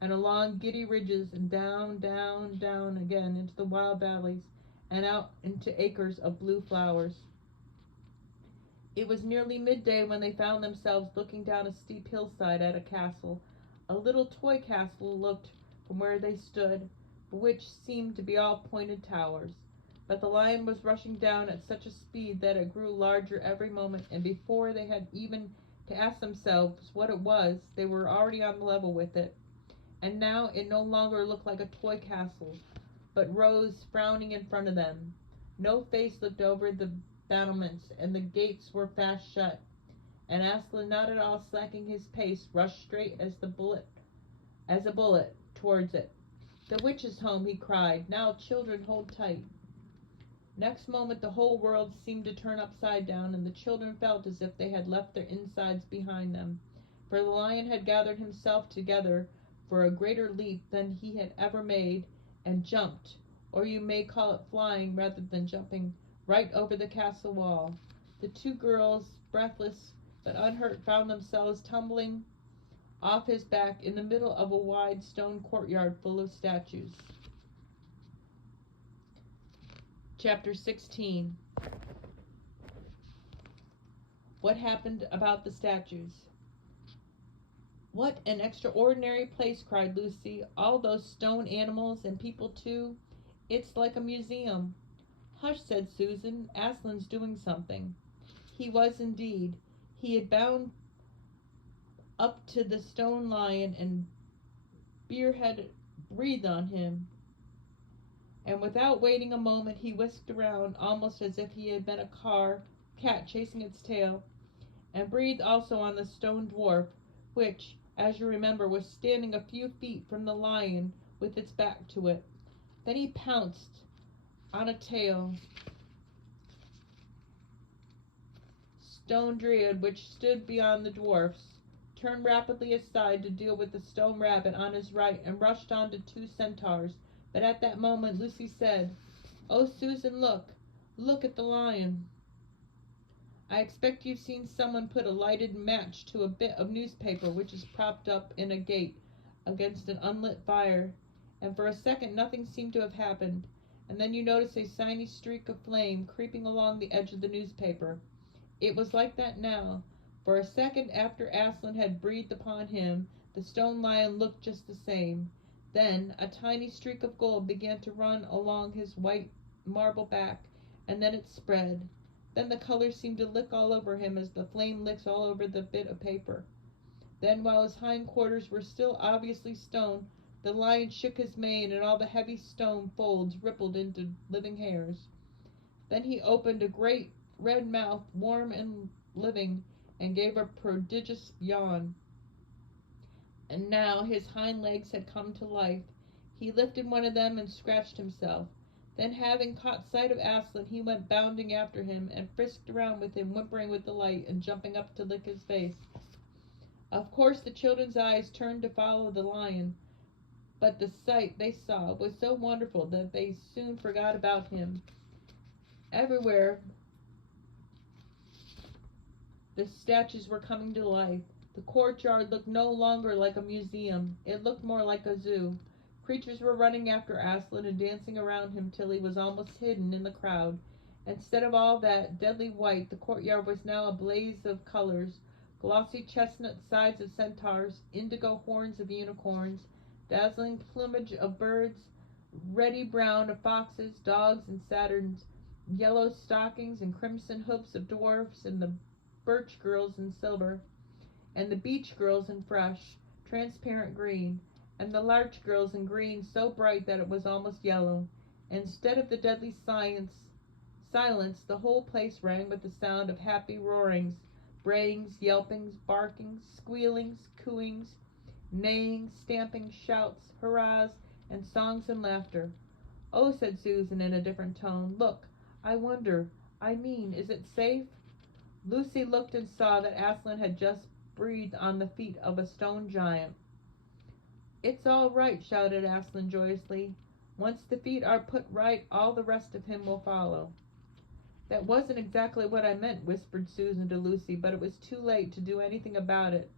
and along giddy ridges, and down, down, down again into the wild valleys, and out into acres of blue flowers. It was nearly midday when they found themselves looking down a steep hillside at a castle. A little toy castle looked from where they stood, which seemed to be all pointed towers. But the lion was rushing down at such a speed that it grew larger every moment, and before they had even to ask themselves what it was, they were already on the level with it. And now it no longer looked like a toy castle, but rose frowning in front of them. No face looked over the battlements, and the gates were fast shut. And Aslan, not at all slacking his pace, rushed straight as a bullet towards it. "The witch's home," he cried. "Now, children, hold tight." Next moment the whole world seemed to turn upside down, and the children felt as if they had left their insides behind them. For the lion had gathered himself together for a greater leap than he had ever made, and jumped, or you may call it flying rather than jumping, right over the castle wall. The two girls, breathless but unhurt, found themselves tumbling off his back in the middle of a wide stone courtyard full of statues. Chapter 16. What happened about the statues? "What an extraordinary place," cried Lucy. "All those stone animals, and people too. It's like a museum." "Hush," said Susan. "Aslan's doing something." He was indeed. He had bound up to the stone lion, and Beer had breathed on him. And without waiting a moment, he whisked around, almost as if he had been a cat chasing its tail, and breathed also on the stone dwarf, which, as you remember, was standing a few feet from the lion with its back to it. Then he pounced on a tail stone dryad which stood beyond the dwarfs, turned rapidly aside to deal with the stone rabbit on his right, and rushed on to two centaurs. But at that moment Lucy said, "Oh, Susan, look at the lion." "I expect you've seen someone put a lighted match to a bit of newspaper which is propped up in a gate against an unlit fire, and for a second nothing seemed to have happened, and then you notice a tiny streak of flame creeping along the edge of the newspaper. It was like that now. For a second after Aslan had breathed upon him, the stone lion looked just the same. Then a tiny streak of gold began to run along his white marble back, and then it spread. Then the color seemed to lick all over him as the flame licks all over the bit of paper. Then, while his hindquarters were still obviously stone, the lion shook his mane, and all the heavy stone folds rippled into living hairs. Then he opened a great red mouth, warm and living, and gave a prodigious yawn. And now his hind legs had come to life. He lifted one of them and scratched himself. Then, having caught sight of Aslan, he went bounding after him, and frisked around with him, whimpering with delight, and jumping up to lick his face. Of course the children's eyes turned to follow the lion, but the sight they saw was so wonderful that they soon forgot about him. Everywhere the statues were coming to life. The courtyard looked no longer like a museum. It looked more like a zoo. Creatures were running after Aslan and dancing around him till he was almost hidden in the crowd. Instead of all that deadly white, the courtyard was now a blaze of colors: glossy chestnut sides of centaurs, indigo horns of unicorns, dazzling plumage of birds, reddy brown of foxes, dogs, and satyrs, yellow stockings and crimson hoofs of dwarfs, and the birch girls in silver, and the beech girls in fresh, transparent green, and the larch girls in green so bright that it was almost yellow. Instead of the deadly silence, the whole place rang with the sound of happy roarings, brayings, yelpings, barkings, squealings, cooings, neighings, stampings, shouts, hurrahs, and songs and laughter. "Oh," said Susan in a different tone, "look, is it safe?" Lucy looked and saw that Aslan had just breathed on the feet of a stone giant. "It's all right," shouted Aslan joyously. "Once the feet are put right, all the rest of him will follow." "That wasn't exactly what I meant," whispered Susan to Lucy, but it was too late to do anything about it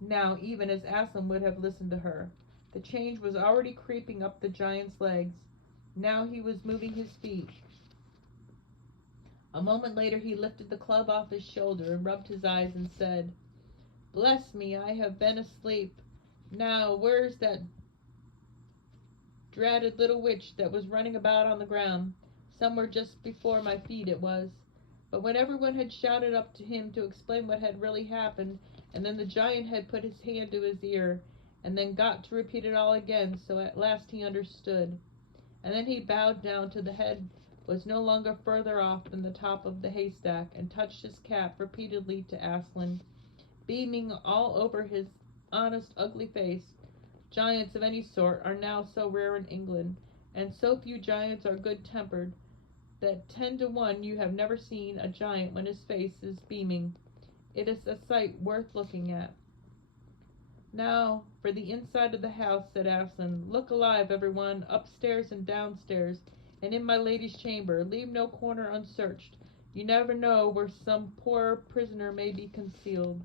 now, even as Aslan would have listened to her. The change was already creeping up the giant's legs. Now he was moving his feet. A moment later he lifted the club off his shoulder and rubbed his eyes and said, "Bless me, I have been asleep. Now, where's that dratted little witch that was running about on the ground? Somewhere just before my feet it was." But when everyone had shouted up to him to explain what had really happened, and then the giant had put his hand to his ear, and then got to repeat it all again, so at last he understood. And then he bowed down till the head was no longer further off than the top of the haystack, and touched his cap repeatedly to Aslan, beaming all over his honest, ugly face. Giants of any sort are now so rare in England, and so few giants are good-tempered, that 10 to 1 you have never seen a giant when his face is beaming. It is a sight worth looking at. "Now for the inside of the house," said Aslan. "Look alive, everyone, upstairs and downstairs, and in my lady's chamber. Leave no corner unsearched. You never know where some poor prisoner may be concealed."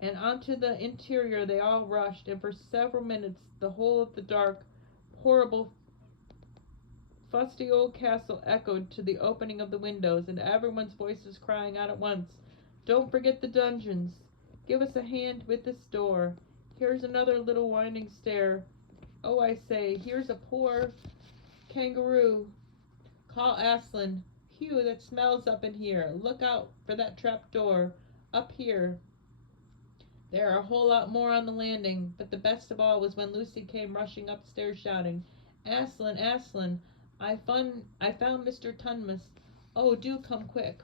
And onto the interior they all rushed, and for several minutes the whole of the dark, horrible, fusty old castle echoed to the opening of the windows, and everyone's voices crying out at once, "Don't forget the dungeons! Give us a hand with this door! Here's another little winding stair! Oh, I say, here's a poor kangaroo! Call Aslan! Phew, that smells up in here! Look out for that trap door! Up here!" There are a whole lot more on the landing, but the best of all was when Lucy came rushing upstairs shouting, "Aslan, Aslan, I found Mr. Tunmus. Oh, do come quick."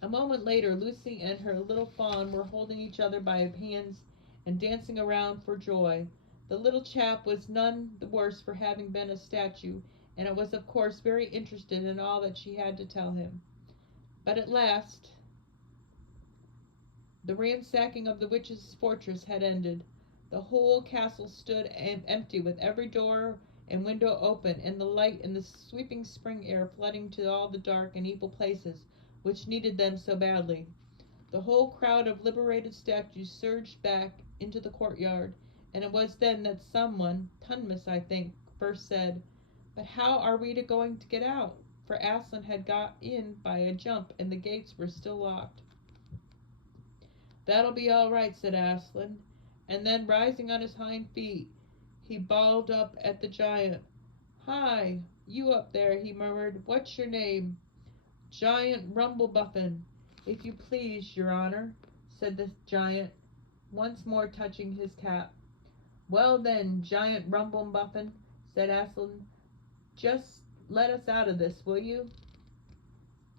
A moment later Lucy and her little fawn were holding each other by hands and dancing around for joy. The little chap was none the worse for having been a statue, and it was of course very interested in all that she had to tell him. But at last the ransacking of the witch's fortress had ended. The whole castle stood empty, with every door and window open, and the light and the sweeping spring air flooding to all the dark and evil places which needed them so badly. The whole crowd of liberated statues surged back into the courtyard, and it was then that someone, Tunmus I think, first said, "But how are we going to get out?" For Aslan had got in by a jump, and the gates were still locked. "That'll be all right," said Aslan, and then, rising on his hind feet, he bawled up at the giant. "Hi, you up there," he murmured. "What's your name?" "Giant Rumblebuffin, if you please, your honor," said the giant, once more touching his cap. "Well then, Giant Rumblebuffin," said Aslan, "just let us out of this, will you?"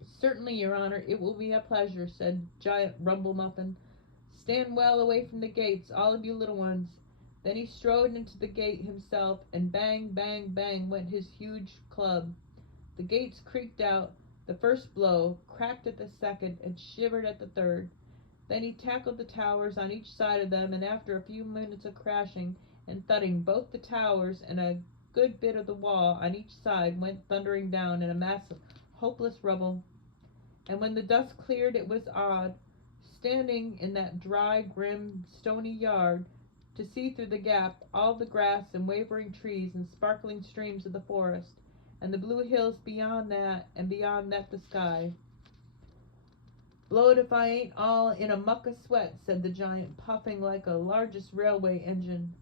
"Certainly, your honor, it will be a pleasure," said Giant Rumblemuffin. "Stand well away from the gates, all of you little ones." Then he strode into the gate himself, and bang, bang, bang went his huge club. The gates creaked out the first blow, cracked at the second, and shivered at the third. Then he tackled the towers on each side of them, and after a few minutes of crashing and thudding, both the towers and a good bit of the wall on each side went thundering down in a mass of hopeless rubble. And when the dust cleared, it was odd. standing in that dry, grim, stony yard, to see through the gap all the grass and wavering trees and sparkling streams of the forest, and the blue hills beyond that, and beyond that the sky. "Blowed if I ain't all in a muck o' sweat," said the giant, puffing like a largest railway engine.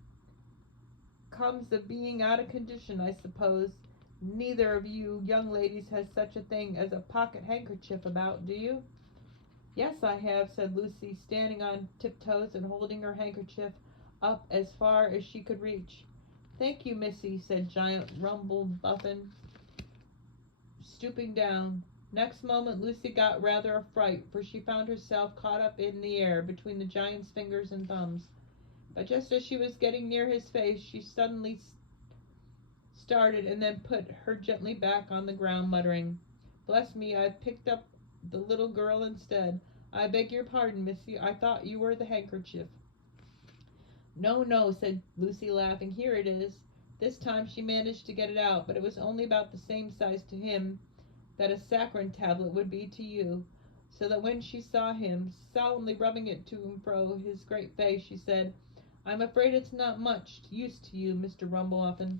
"Comes of being out of condition, I suppose. Neither of you young ladies has such a thing as a pocket handkerchief about, do you?" "Yes, I have," said Lucy, standing on tiptoes and holding her handkerchief up as far as she could reach. "Thank you, missy," said Giant Buffin, stooping down. Next moment Lucy got rather a fright, for she found herself caught up in the air between the giant's fingers and thumbs. But just as she was getting near his face, she suddenly started and then put her gently back on the ground, muttering, "Bless me, I've picked up the little girl instead. I beg your pardon, missy. I thought you were the handkerchief." "No, no," said Lucy, laughing. "Here it is." This time she managed to get it out, but it was only about the same size to him that a saccharine tablet would be to you, so that when she saw him solemnly rubbing it to and fro his great face, she said, "I'm afraid it's not much use to you, Mr. Rumblemuffin."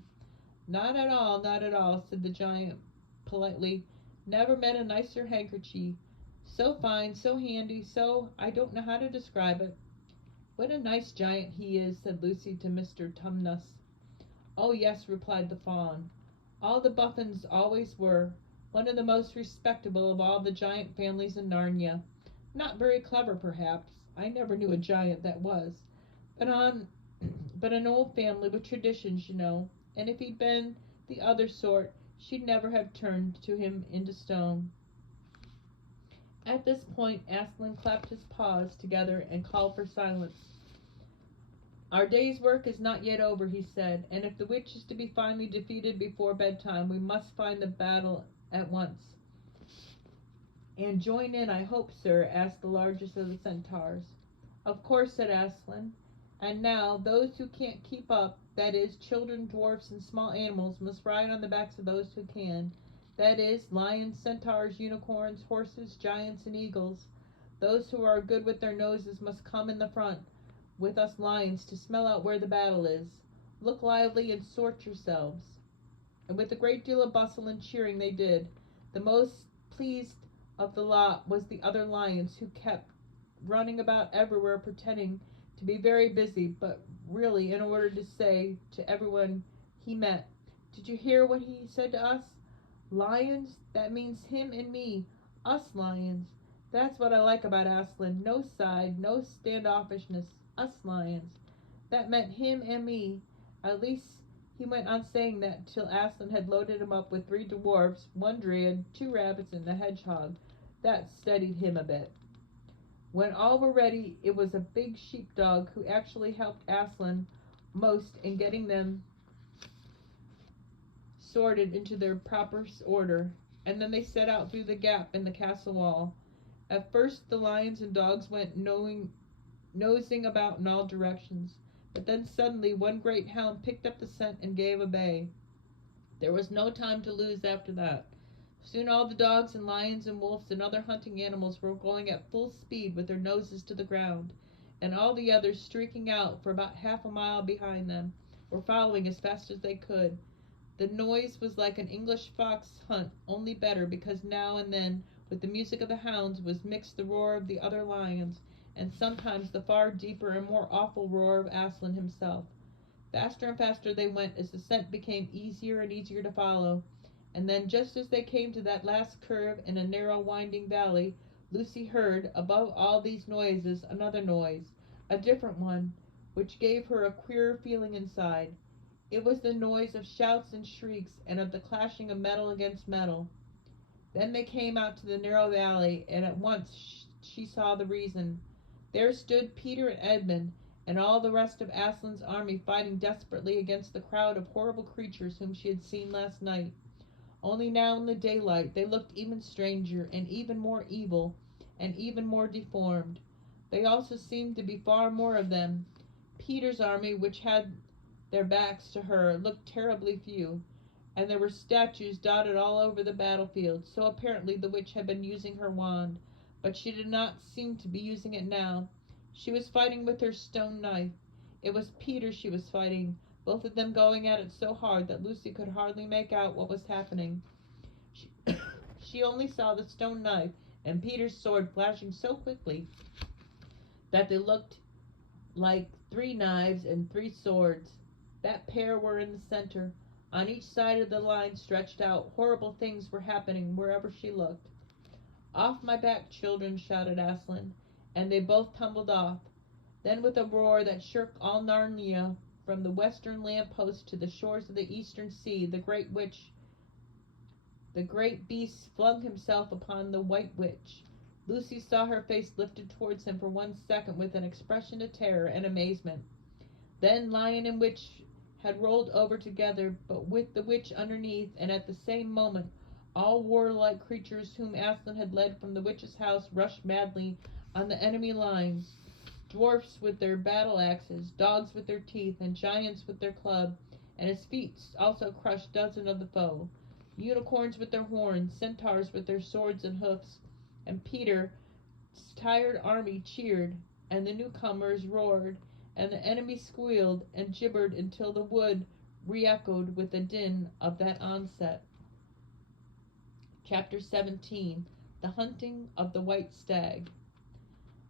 "Not at all, not at all," said the giant politely. "Never met a nicer handkerchief. So fine, so handy, so I don't know how to describe it." "What a nice giant he is," said Lucy to Mr. Tumnus. "Oh, yes," replied the fawn. "All the Buffins always were. One of the most respectable of all the giant families in Narnia. Not very clever, perhaps. I never knew a giant that was. But but an old family with traditions, you know. And if he'd been the other sort, she'd never have turned to him into stone." At this point Aslan clapped his paws together and called for silence. "Our day's work is not yet over," he said, "and if the witch is to be finally defeated before bedtime, we must find the battle at once." "And join in, I hope, sir?" asked the largest of the centaurs. "Of course," said Aslan. "And now, those who can't keep up, that is, children, dwarfs, and small animals, must ride on the backs of those who can. That is, lions, centaurs, unicorns, horses, giants, and eagles. Those who are good with their noses must come in the front, with us lions, to smell out where the battle is. Look lively and sort yourselves." And with a great deal of bustle and cheering they did. The most pleased of the lot was the other lions, who kept running about everywhere pretending to be very busy, but really in order to say to everyone he met, "Did you hear what he said to us? Lions? That means him and me. Us lions. That's what I like about Aslan. No side, no standoffishness. Us lions. That meant him and me. At least he went on saying that till Aslan had loaded him up with 3 dwarfs, 1 dryad, 2 rabbits, and a hedgehog. That steadied him a bit. When all were ready, it was a big sheepdog who actually helped Aslan most in getting them sorted into their proper order, and then they set out through the gap in the castle wall. At first the lions and dogs went nosing about in all directions, but then suddenly one great hound picked up the scent and gave a bay. There was no time to lose after that. Soon all the dogs and lions and wolves and other hunting animals were going at full speed with their noses to the ground, and all the others, streaking out for about half a mile behind them, were following as fast as they could. The noise was like an English fox hunt, only better, because now and then with the music of the hounds was mixed the roar of the other lions, and sometimes the far deeper and more awful roar of Aslan himself. Faster and faster they went as the scent became easier and easier to follow, and then just as they came to that last curve in a narrow winding valley, Lucy heard, above all these noises, another noise, a different one, which gave her a queer feeling inside. It was the noise of shouts and shrieks, and of the clashing of metal against metal. Then they came out to the narrow valley, and at once she saw the reason. There stood Peter and Edmund, and all the rest of Aslan's army, fighting desperately against the crowd of horrible creatures whom she had seen last night. Only now in the daylight they looked even stranger, and even more evil, and even more deformed. They also seemed to be far more of them. Peter's army, which had their backs to her, looked terribly few, and there were statues dotted all over the battlefield, so apparently the witch had been using her wand. but she did not seem to be using it now. She was fighting with her stone knife. It was Peter she was fighting, both of them going at it so hard that Lucy could hardly make out what was happening. She, she only saw the stone knife and Peter's sword flashing so quickly that they looked like three knives and three swords. That pair were in the center. On each side of the line stretched out, horrible things were happening wherever she looked. "Off my back, children," shouted Aslan, and they both tumbled off. Then with a roar that shook all Narnia, from the western lamp-post to the shores of the eastern sea, the great beast flung himself upon the White Witch. Lucy saw her face lifted towards him for 1 second with an expression of terror and amazement. Then lion and witch had rolled over together, but with the witch underneath, and at the same moment all warlike creatures whom Aslan had led from the witch's house rushed madly on the enemy lines. Dwarfs with their battle axes, dogs with their teeth, and giants with their club, and his feet also crushed dozens of the foe. Unicorns with their horns, centaurs with their swords and hoofs, and Peter's tired army cheered, and the newcomers roared, and the enemy squealed and gibbered until the wood re-echoed with the din of that onset. Chapter 17. The Hunting of the White Stag.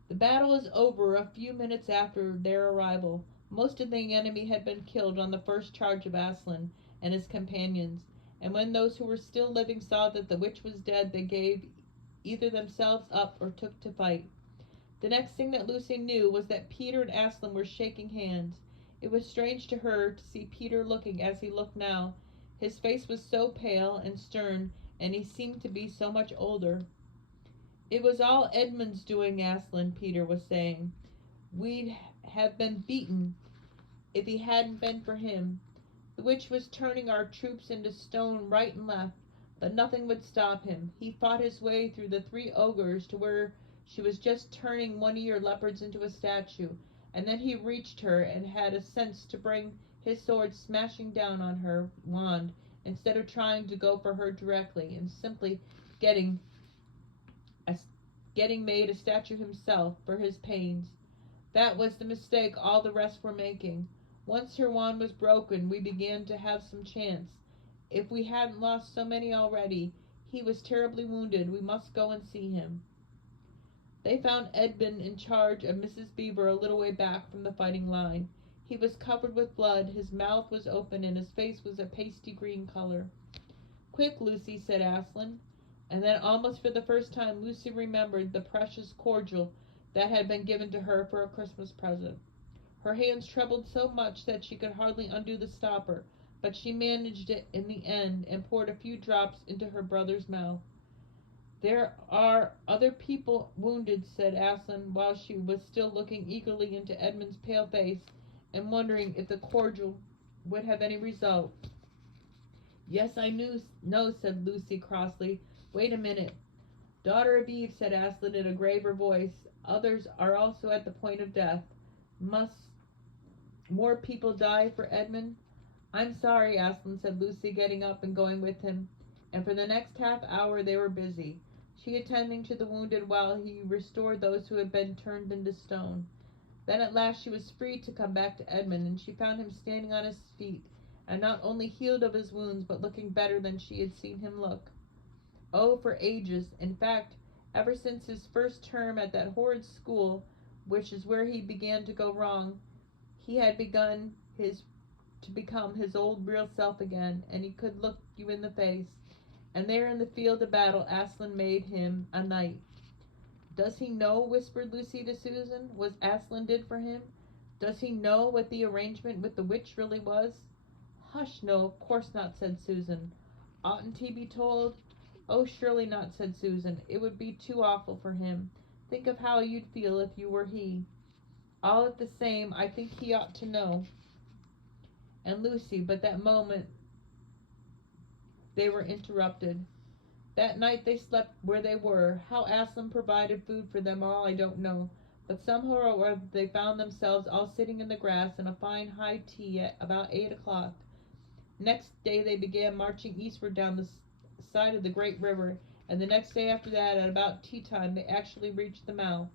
The battle was over a few minutes after their arrival. Most of the enemy had been killed on the first charge of Aslan and his companions, and when those who were still living saw that the witch was dead, they gave either themselves up or took to fight. The next thing that Lucy knew was that Peter and Aslan were shaking hands. It was strange to her to see Peter looking as he looked now. His face was so pale and stern, and he seemed to be so much older. "It was all Edmund's doing, Aslan," Peter was saying. "We'd have been beaten if he hadn't been for him. The witch was turning our troops into stone right and left, but nothing would stop him. He fought his way through the 3 ogres to where she was just turning one of your leopards into a statue, and then he reached her and had a sense to bring his sword smashing down on her wand instead of trying to go for her directly and simply getting made a statue himself for his pains. That was the mistake all the rest were making. Once her wand was broken, we began to have some chance. If we hadn't lost so many already. He was terribly wounded. We must go and see him." They found Edmund in charge of Mrs. Beaver a little way back from the fighting line. He was covered with blood, his mouth was open, and his face was a pasty green color. "Quick, Lucy," said Aslan. And then almost for the first time Lucy remembered the precious cordial that had been given to her for a Christmas present. Her hands trembled so much that she could hardly undo the stopper, but she managed it in the end and poured a few drops into her brother's mouth. "There are other people wounded," said Aslan, while she was still looking eagerly into Edmund's pale face and wondering if the cordial would have any result. "Yes, I know," said Lucy crossly. "Wait a minute." "Daughter of Eve," said Aslan in a graver voice, "others are also at the point of death. Must more people die for Edmund?" "I'm sorry, Aslan," said Lucy, getting up and going with him, and for the next half hour they were busy, she attending to the wounded while he restored those who had been turned into stone. Then at last she was free to come back to Edmund, and she found him standing on his feet, and not only healed of his wounds, but looking better than she had seen him look. Oh, for ages, in fact, ever since his first term at that horrid school, which is where he began to go wrong, he had begun to become his old real self again, and he could look you in the face. And there in the field of battle Aslan made him a knight. "Does he know," whispered Lucy to Susan, "what Aslan did for him? Does he know what the arrangement with the witch really was?" "Hush, no, of course not," said Susan. "Oughtn't he be told?" "Oh, surely not," said Susan. "It would be too awful for him. Think of how you'd feel if you were he. All at the same, I think he ought to know." And Lucy, but that moment they were interrupted. That night they slept where they were. How Aslan provided food for them all I don't know, but somehow or other they found themselves all sitting in the grass in a fine high tea at about 8 o'clock. Next day they began marching eastward down the side of the great river, and the next day after that, at about tea time, they actually reached the mouth.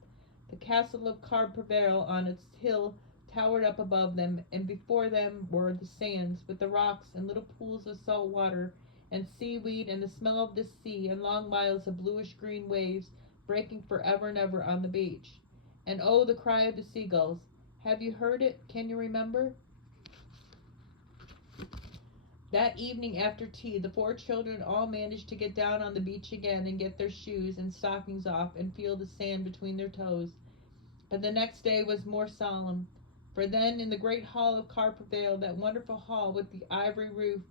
The castle of Carprevel on its hill towered up above them, and before them were the sands, with the rocks and little pools of salt water and seaweed and the smell of the sea, and long miles of bluish-green waves breaking for ever and ever on the beach. And oh, the cry of the seagulls! Have you heard it? Can you remember? That evening after tea, the four children all managed to get down on the beach again and get their shoes and stockings off and feel the sand between their toes. But the next day was more solemn, for then in the great hall of Carprevel, that wonderful hall with the ivory roof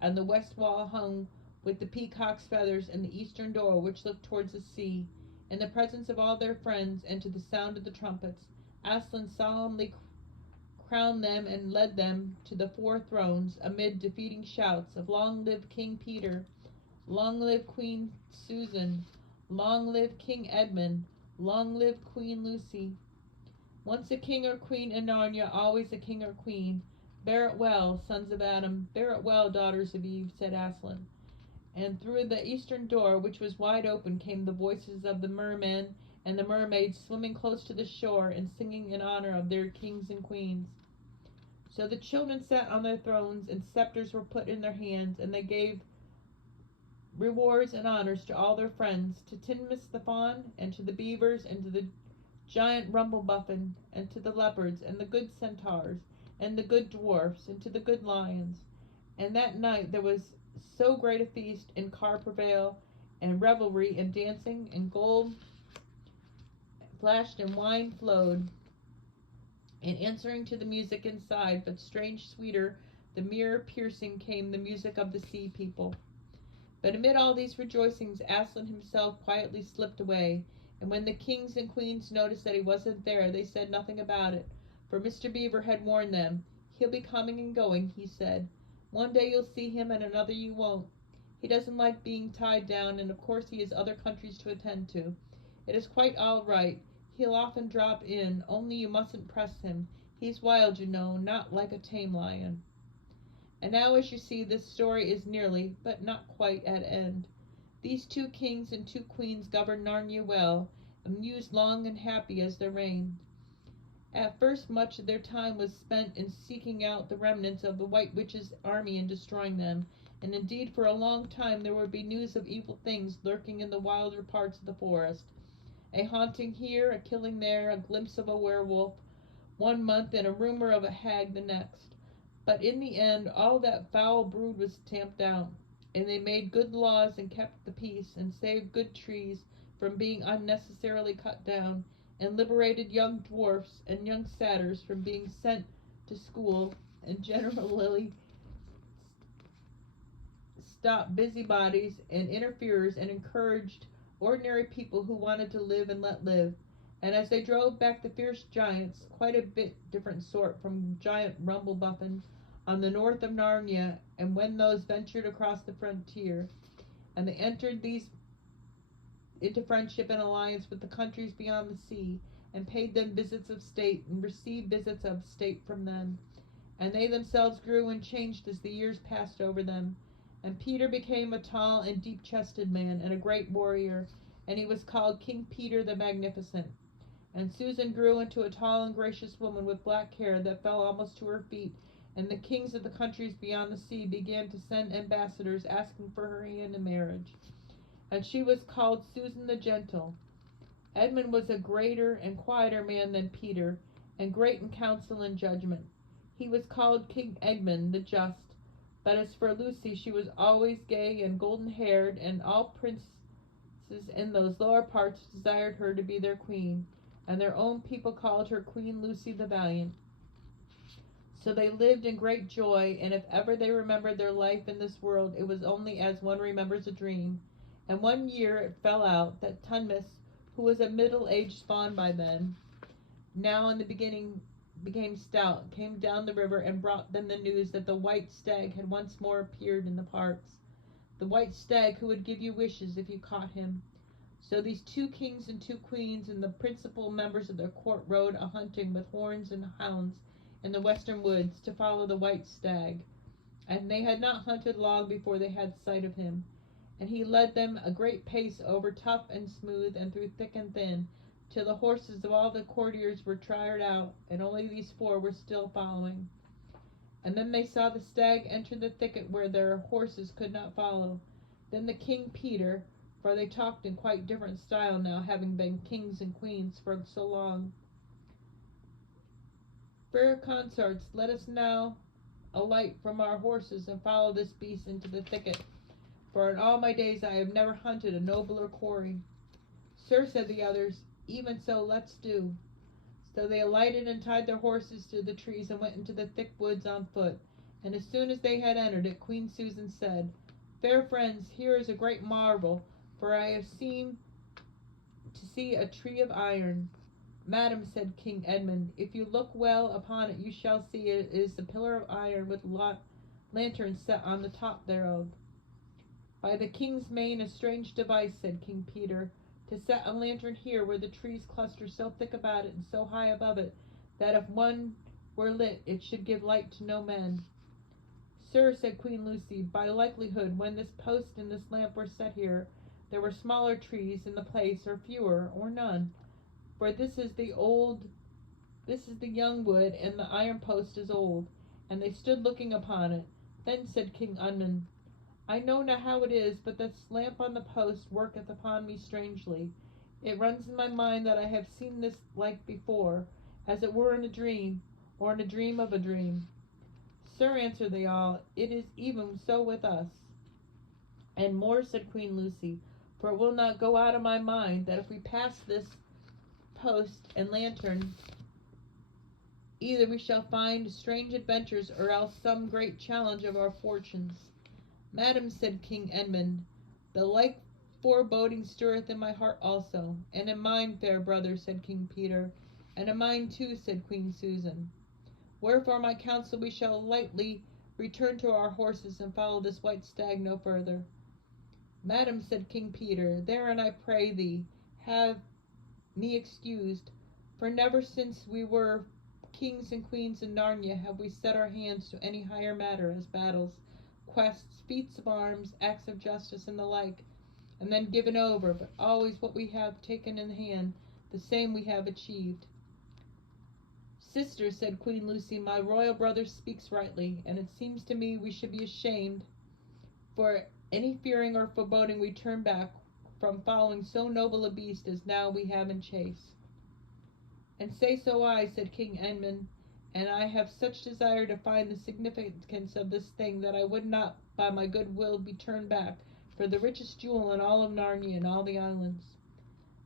and the west wall hung with the peacock's feathers, and the eastern door which looked towards the sea, in the presence of all their friends and to the sound of the trumpets, Aslan solemnly crowned them and led them to the four thrones, amid defeating shouts of "Long live King Peter! Long live Queen Susan! Long live King Edmund! Long live Queen Lucy!" Once a king or queen in Narnia, always a king or queen. Bear it well, sons of Adam, bear it well, daughters of Eve, said Aslan. And through the eastern door, which was wide open, came the voices of the mermen and the mermaids swimming close to the shore and singing in honor of their kings and queens. So the children sat on their thrones, and scepters were put in their hands, and they gave rewards and honors to all their friends, to Tinmus the fawn, and to the beavers, and to the giant Rumblebuffin, and to the leopards, and the good centaurs, and the good dwarfs, and to the good lions. And that night there was so great a feast in Carprevel, and revelry, and dancing, and gold flashed, and wine flowed, and answering to the music inside, but strange sweeter, the mirror-piercing came the music of the sea people. But amid all these rejoicings, Aslan himself quietly slipped away, and when the kings and queens noticed that he wasn't there, they said nothing about it, for Mr. Beaver had warned them. "He'll be coming and going," he said. "One day you'll see him, and another you won't. He doesn't like being tied down, and of course he has other countries to attend to. It is quite all right. He'll often drop in, only you mustn't press him. He's wild, you know, not like a tame lion." And now, as you see, this story is nearly, but not quite, at end. These 2 kings and 2 queens governed Narnia well, and used long and happy as their reign. At first much of their time was spent in seeking out the remnants of the White Witch's army and destroying them, and indeed for a long time there would be news of evil things lurking in the wilder parts of the forest. A haunting here, a killing there, a glimpse of a werewolf one month, and a rumor of a hag the next. But in the end all that foul brood was stamped out, and they made good laws and kept the peace, and saved good trees from being unnecessarily cut down, and liberated young dwarfs and young satyrs from being sent to school, and generally stopped busybodies and interferers, and encouraged ordinary people who wanted to live and let live. And as they drove back the fierce giants, quite a bit different sort from giant Rumblebuffin, on the north of Narnia, and when those ventured across the frontier, and they entered these into friendship and alliance with the countries beyond the sea, and paid them visits of state, and received visits of state from them. And they themselves grew and changed as the years passed over them. And Peter became a tall and deep-chested man, and a great warrior, and he was called King Peter the Magnificent. And Susan grew into a tall and gracious woman with black hair that fell almost to her feet, and the kings of the countries beyond the sea began to send ambassadors asking for her hand in marriage. And she was called Susan the Gentle. Edmund was a greater and quieter man than Peter, and great in counsel and judgment. He was called King Edmund the Just. But as for Lucy, she was always gay and golden-haired, and all princes in those lower parts desired her to be their queen, and their own people called her Queen Lucy the Valiant. So they lived in great joy, and if ever they remembered their life in this world, it was only as one remembers a dream. And one year it fell out that Tunmus, who was a middle-aged fawn by then, now in the beginning became stout, came down the river and brought them the news that the white stag had once more appeared in the parks. The white stag who would give you wishes if you caught him. So these 2 kings and 2 queens and the principal members of their court rode a-hunting with horns and hounds in the western woods to follow the white stag. And they had not hunted long before they had sight of him. and he led them a great pace over tough and smooth and through thick and thin, till the horses of all the courtiers were tired out, and only these four were still following. And then they saw the stag enter the thicket where their horses could not follow. Then the King Peter, for they talked in quite different style now, having been kings and queens for so long. Fair consorts, let us now alight from our horses and follow this beast into the thicket, for in all my days I have never hunted a nobler quarry. Sir, said the others, even so let's do. So they alighted and tied their horses to the trees and went into the thick woods on foot. And as soon as they had entered it, Queen Susan said, Fair friends, here is a great marvel, for I have seemed to see a tree of iron. Madam, said King Edmund, if you look well upon it, you shall see it is a pillar of iron with lanterns set on the top thereof. By the king's main a strange device, said King Peter, to set a lantern here where the trees cluster so thick about it and so high above it, that if one were lit it should give light to no men. Sir, said Queen Lucy, by likelihood when this post and this lamp were set here, there were smaller trees in the place, or fewer, or none. For this is the young wood, and the iron post is old. And they stood looking upon it. Then said King Edmund, I know not how it is, but this lamp on the post worketh upon me strangely. It runs in my mind that I have seen this like before, as it were in a dream, or in a dream of a dream. Sir, answered they all, it is even so with us. And more, said Queen Lucy, for it will not go out of my mind that if we pass this post and lantern, either we shall find strange adventures, or else some great challenge of our fortunes. Madam, said King Edmund, the like foreboding stirreth in my heart also, and in mine, fair brother, said King Peter, and in mine too, said Queen Susan. Wherefore my counsel we shall lightly return to our horses and follow this white stag no further. Madam, said King Peter, therein I pray thee have me excused, for never since we were kings and queens in Narnia have we set our hands to any higher matter as battles, quests, feats of arms, acts of justice, and the like, and then given over, but always what we have taken in hand, the same we have achieved. Sister, said Queen Lucy, my royal brother speaks rightly, and it seems to me we should be ashamed for any fearing or foreboding we turn back from following so noble a beast as now we have in chase. And say so I, said King Edmund, and I have such desire to find the significance of this thing that I would not by my good will be turned back for the richest jewel in all of Narnia and all the islands.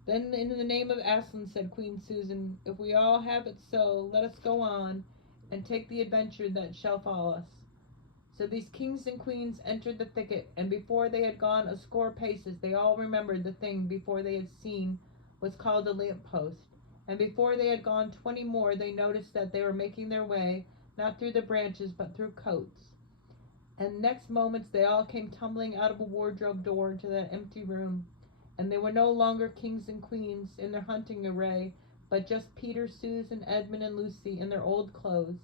Then in the name of Aslan, said Queen Susan, if we all have it so, let us go on, and take the adventure that shall follow us. So these kings and queens entered the thicket, and before they had gone a score paces, they all remembered the thing before they had seen was called a lamp-post. And before they had gone 20 more, they noticed that they were making their way, not through the branches, but through coats. And next moments they all came tumbling out of a wardrobe door into that empty room. And they were no longer kings and queens in their hunting array, but just Peter, Susan, Edmund, and Lucy in their old clothes.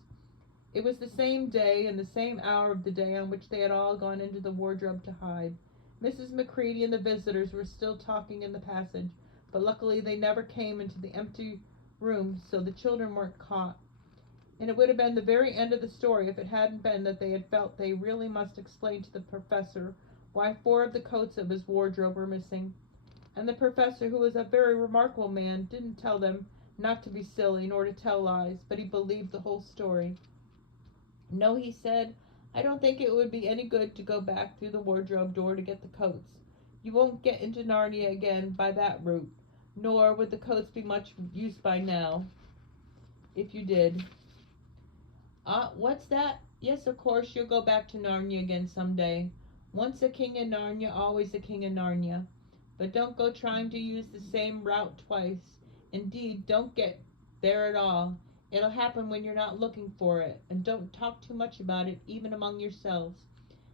It was the same day and the same hour of the day on which they had all gone into the wardrobe to hide. Mrs. Macready and the visitors were still talking in the passage, but luckily they never came into the empty room, so the children weren't caught. And it would have been the very end of the story if it hadn't been that they had felt they really must explain to the professor why 4 of the coats of his wardrobe were missing. And the professor, who was a very remarkable man, didn't tell them not to be silly nor to tell lies, but he believed the whole story. No, he said, I don't think it would be any good to go back through the wardrobe door to get the coats. You won't get into Narnia again by that route, nor would the coats be much use by now, if you did. What's that? Yes, of course, you'll go back to Narnia again some day. Once a king in Narnia, always a king in Narnia. But don't go trying to use the same route twice. Indeed, don't get there at all. It'll happen when you're not looking for it. And don't talk too much about it, even among yourselves.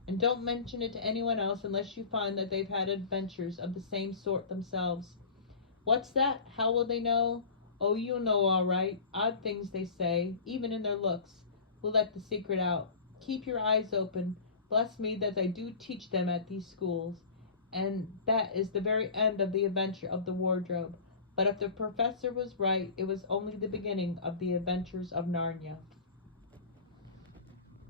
And don't mention it to anyone else unless you find that they've had adventures of the same sort themselves. What's that? How will they know? Oh, you'll know all right. Odd things they say, even in their looks, will let the secret out. Keep your eyes open. Bless me that I do teach them at these schools. And that is the very end of the adventure of the wardrobe. But if the professor was right, it was only the beginning of the adventures of Narnia.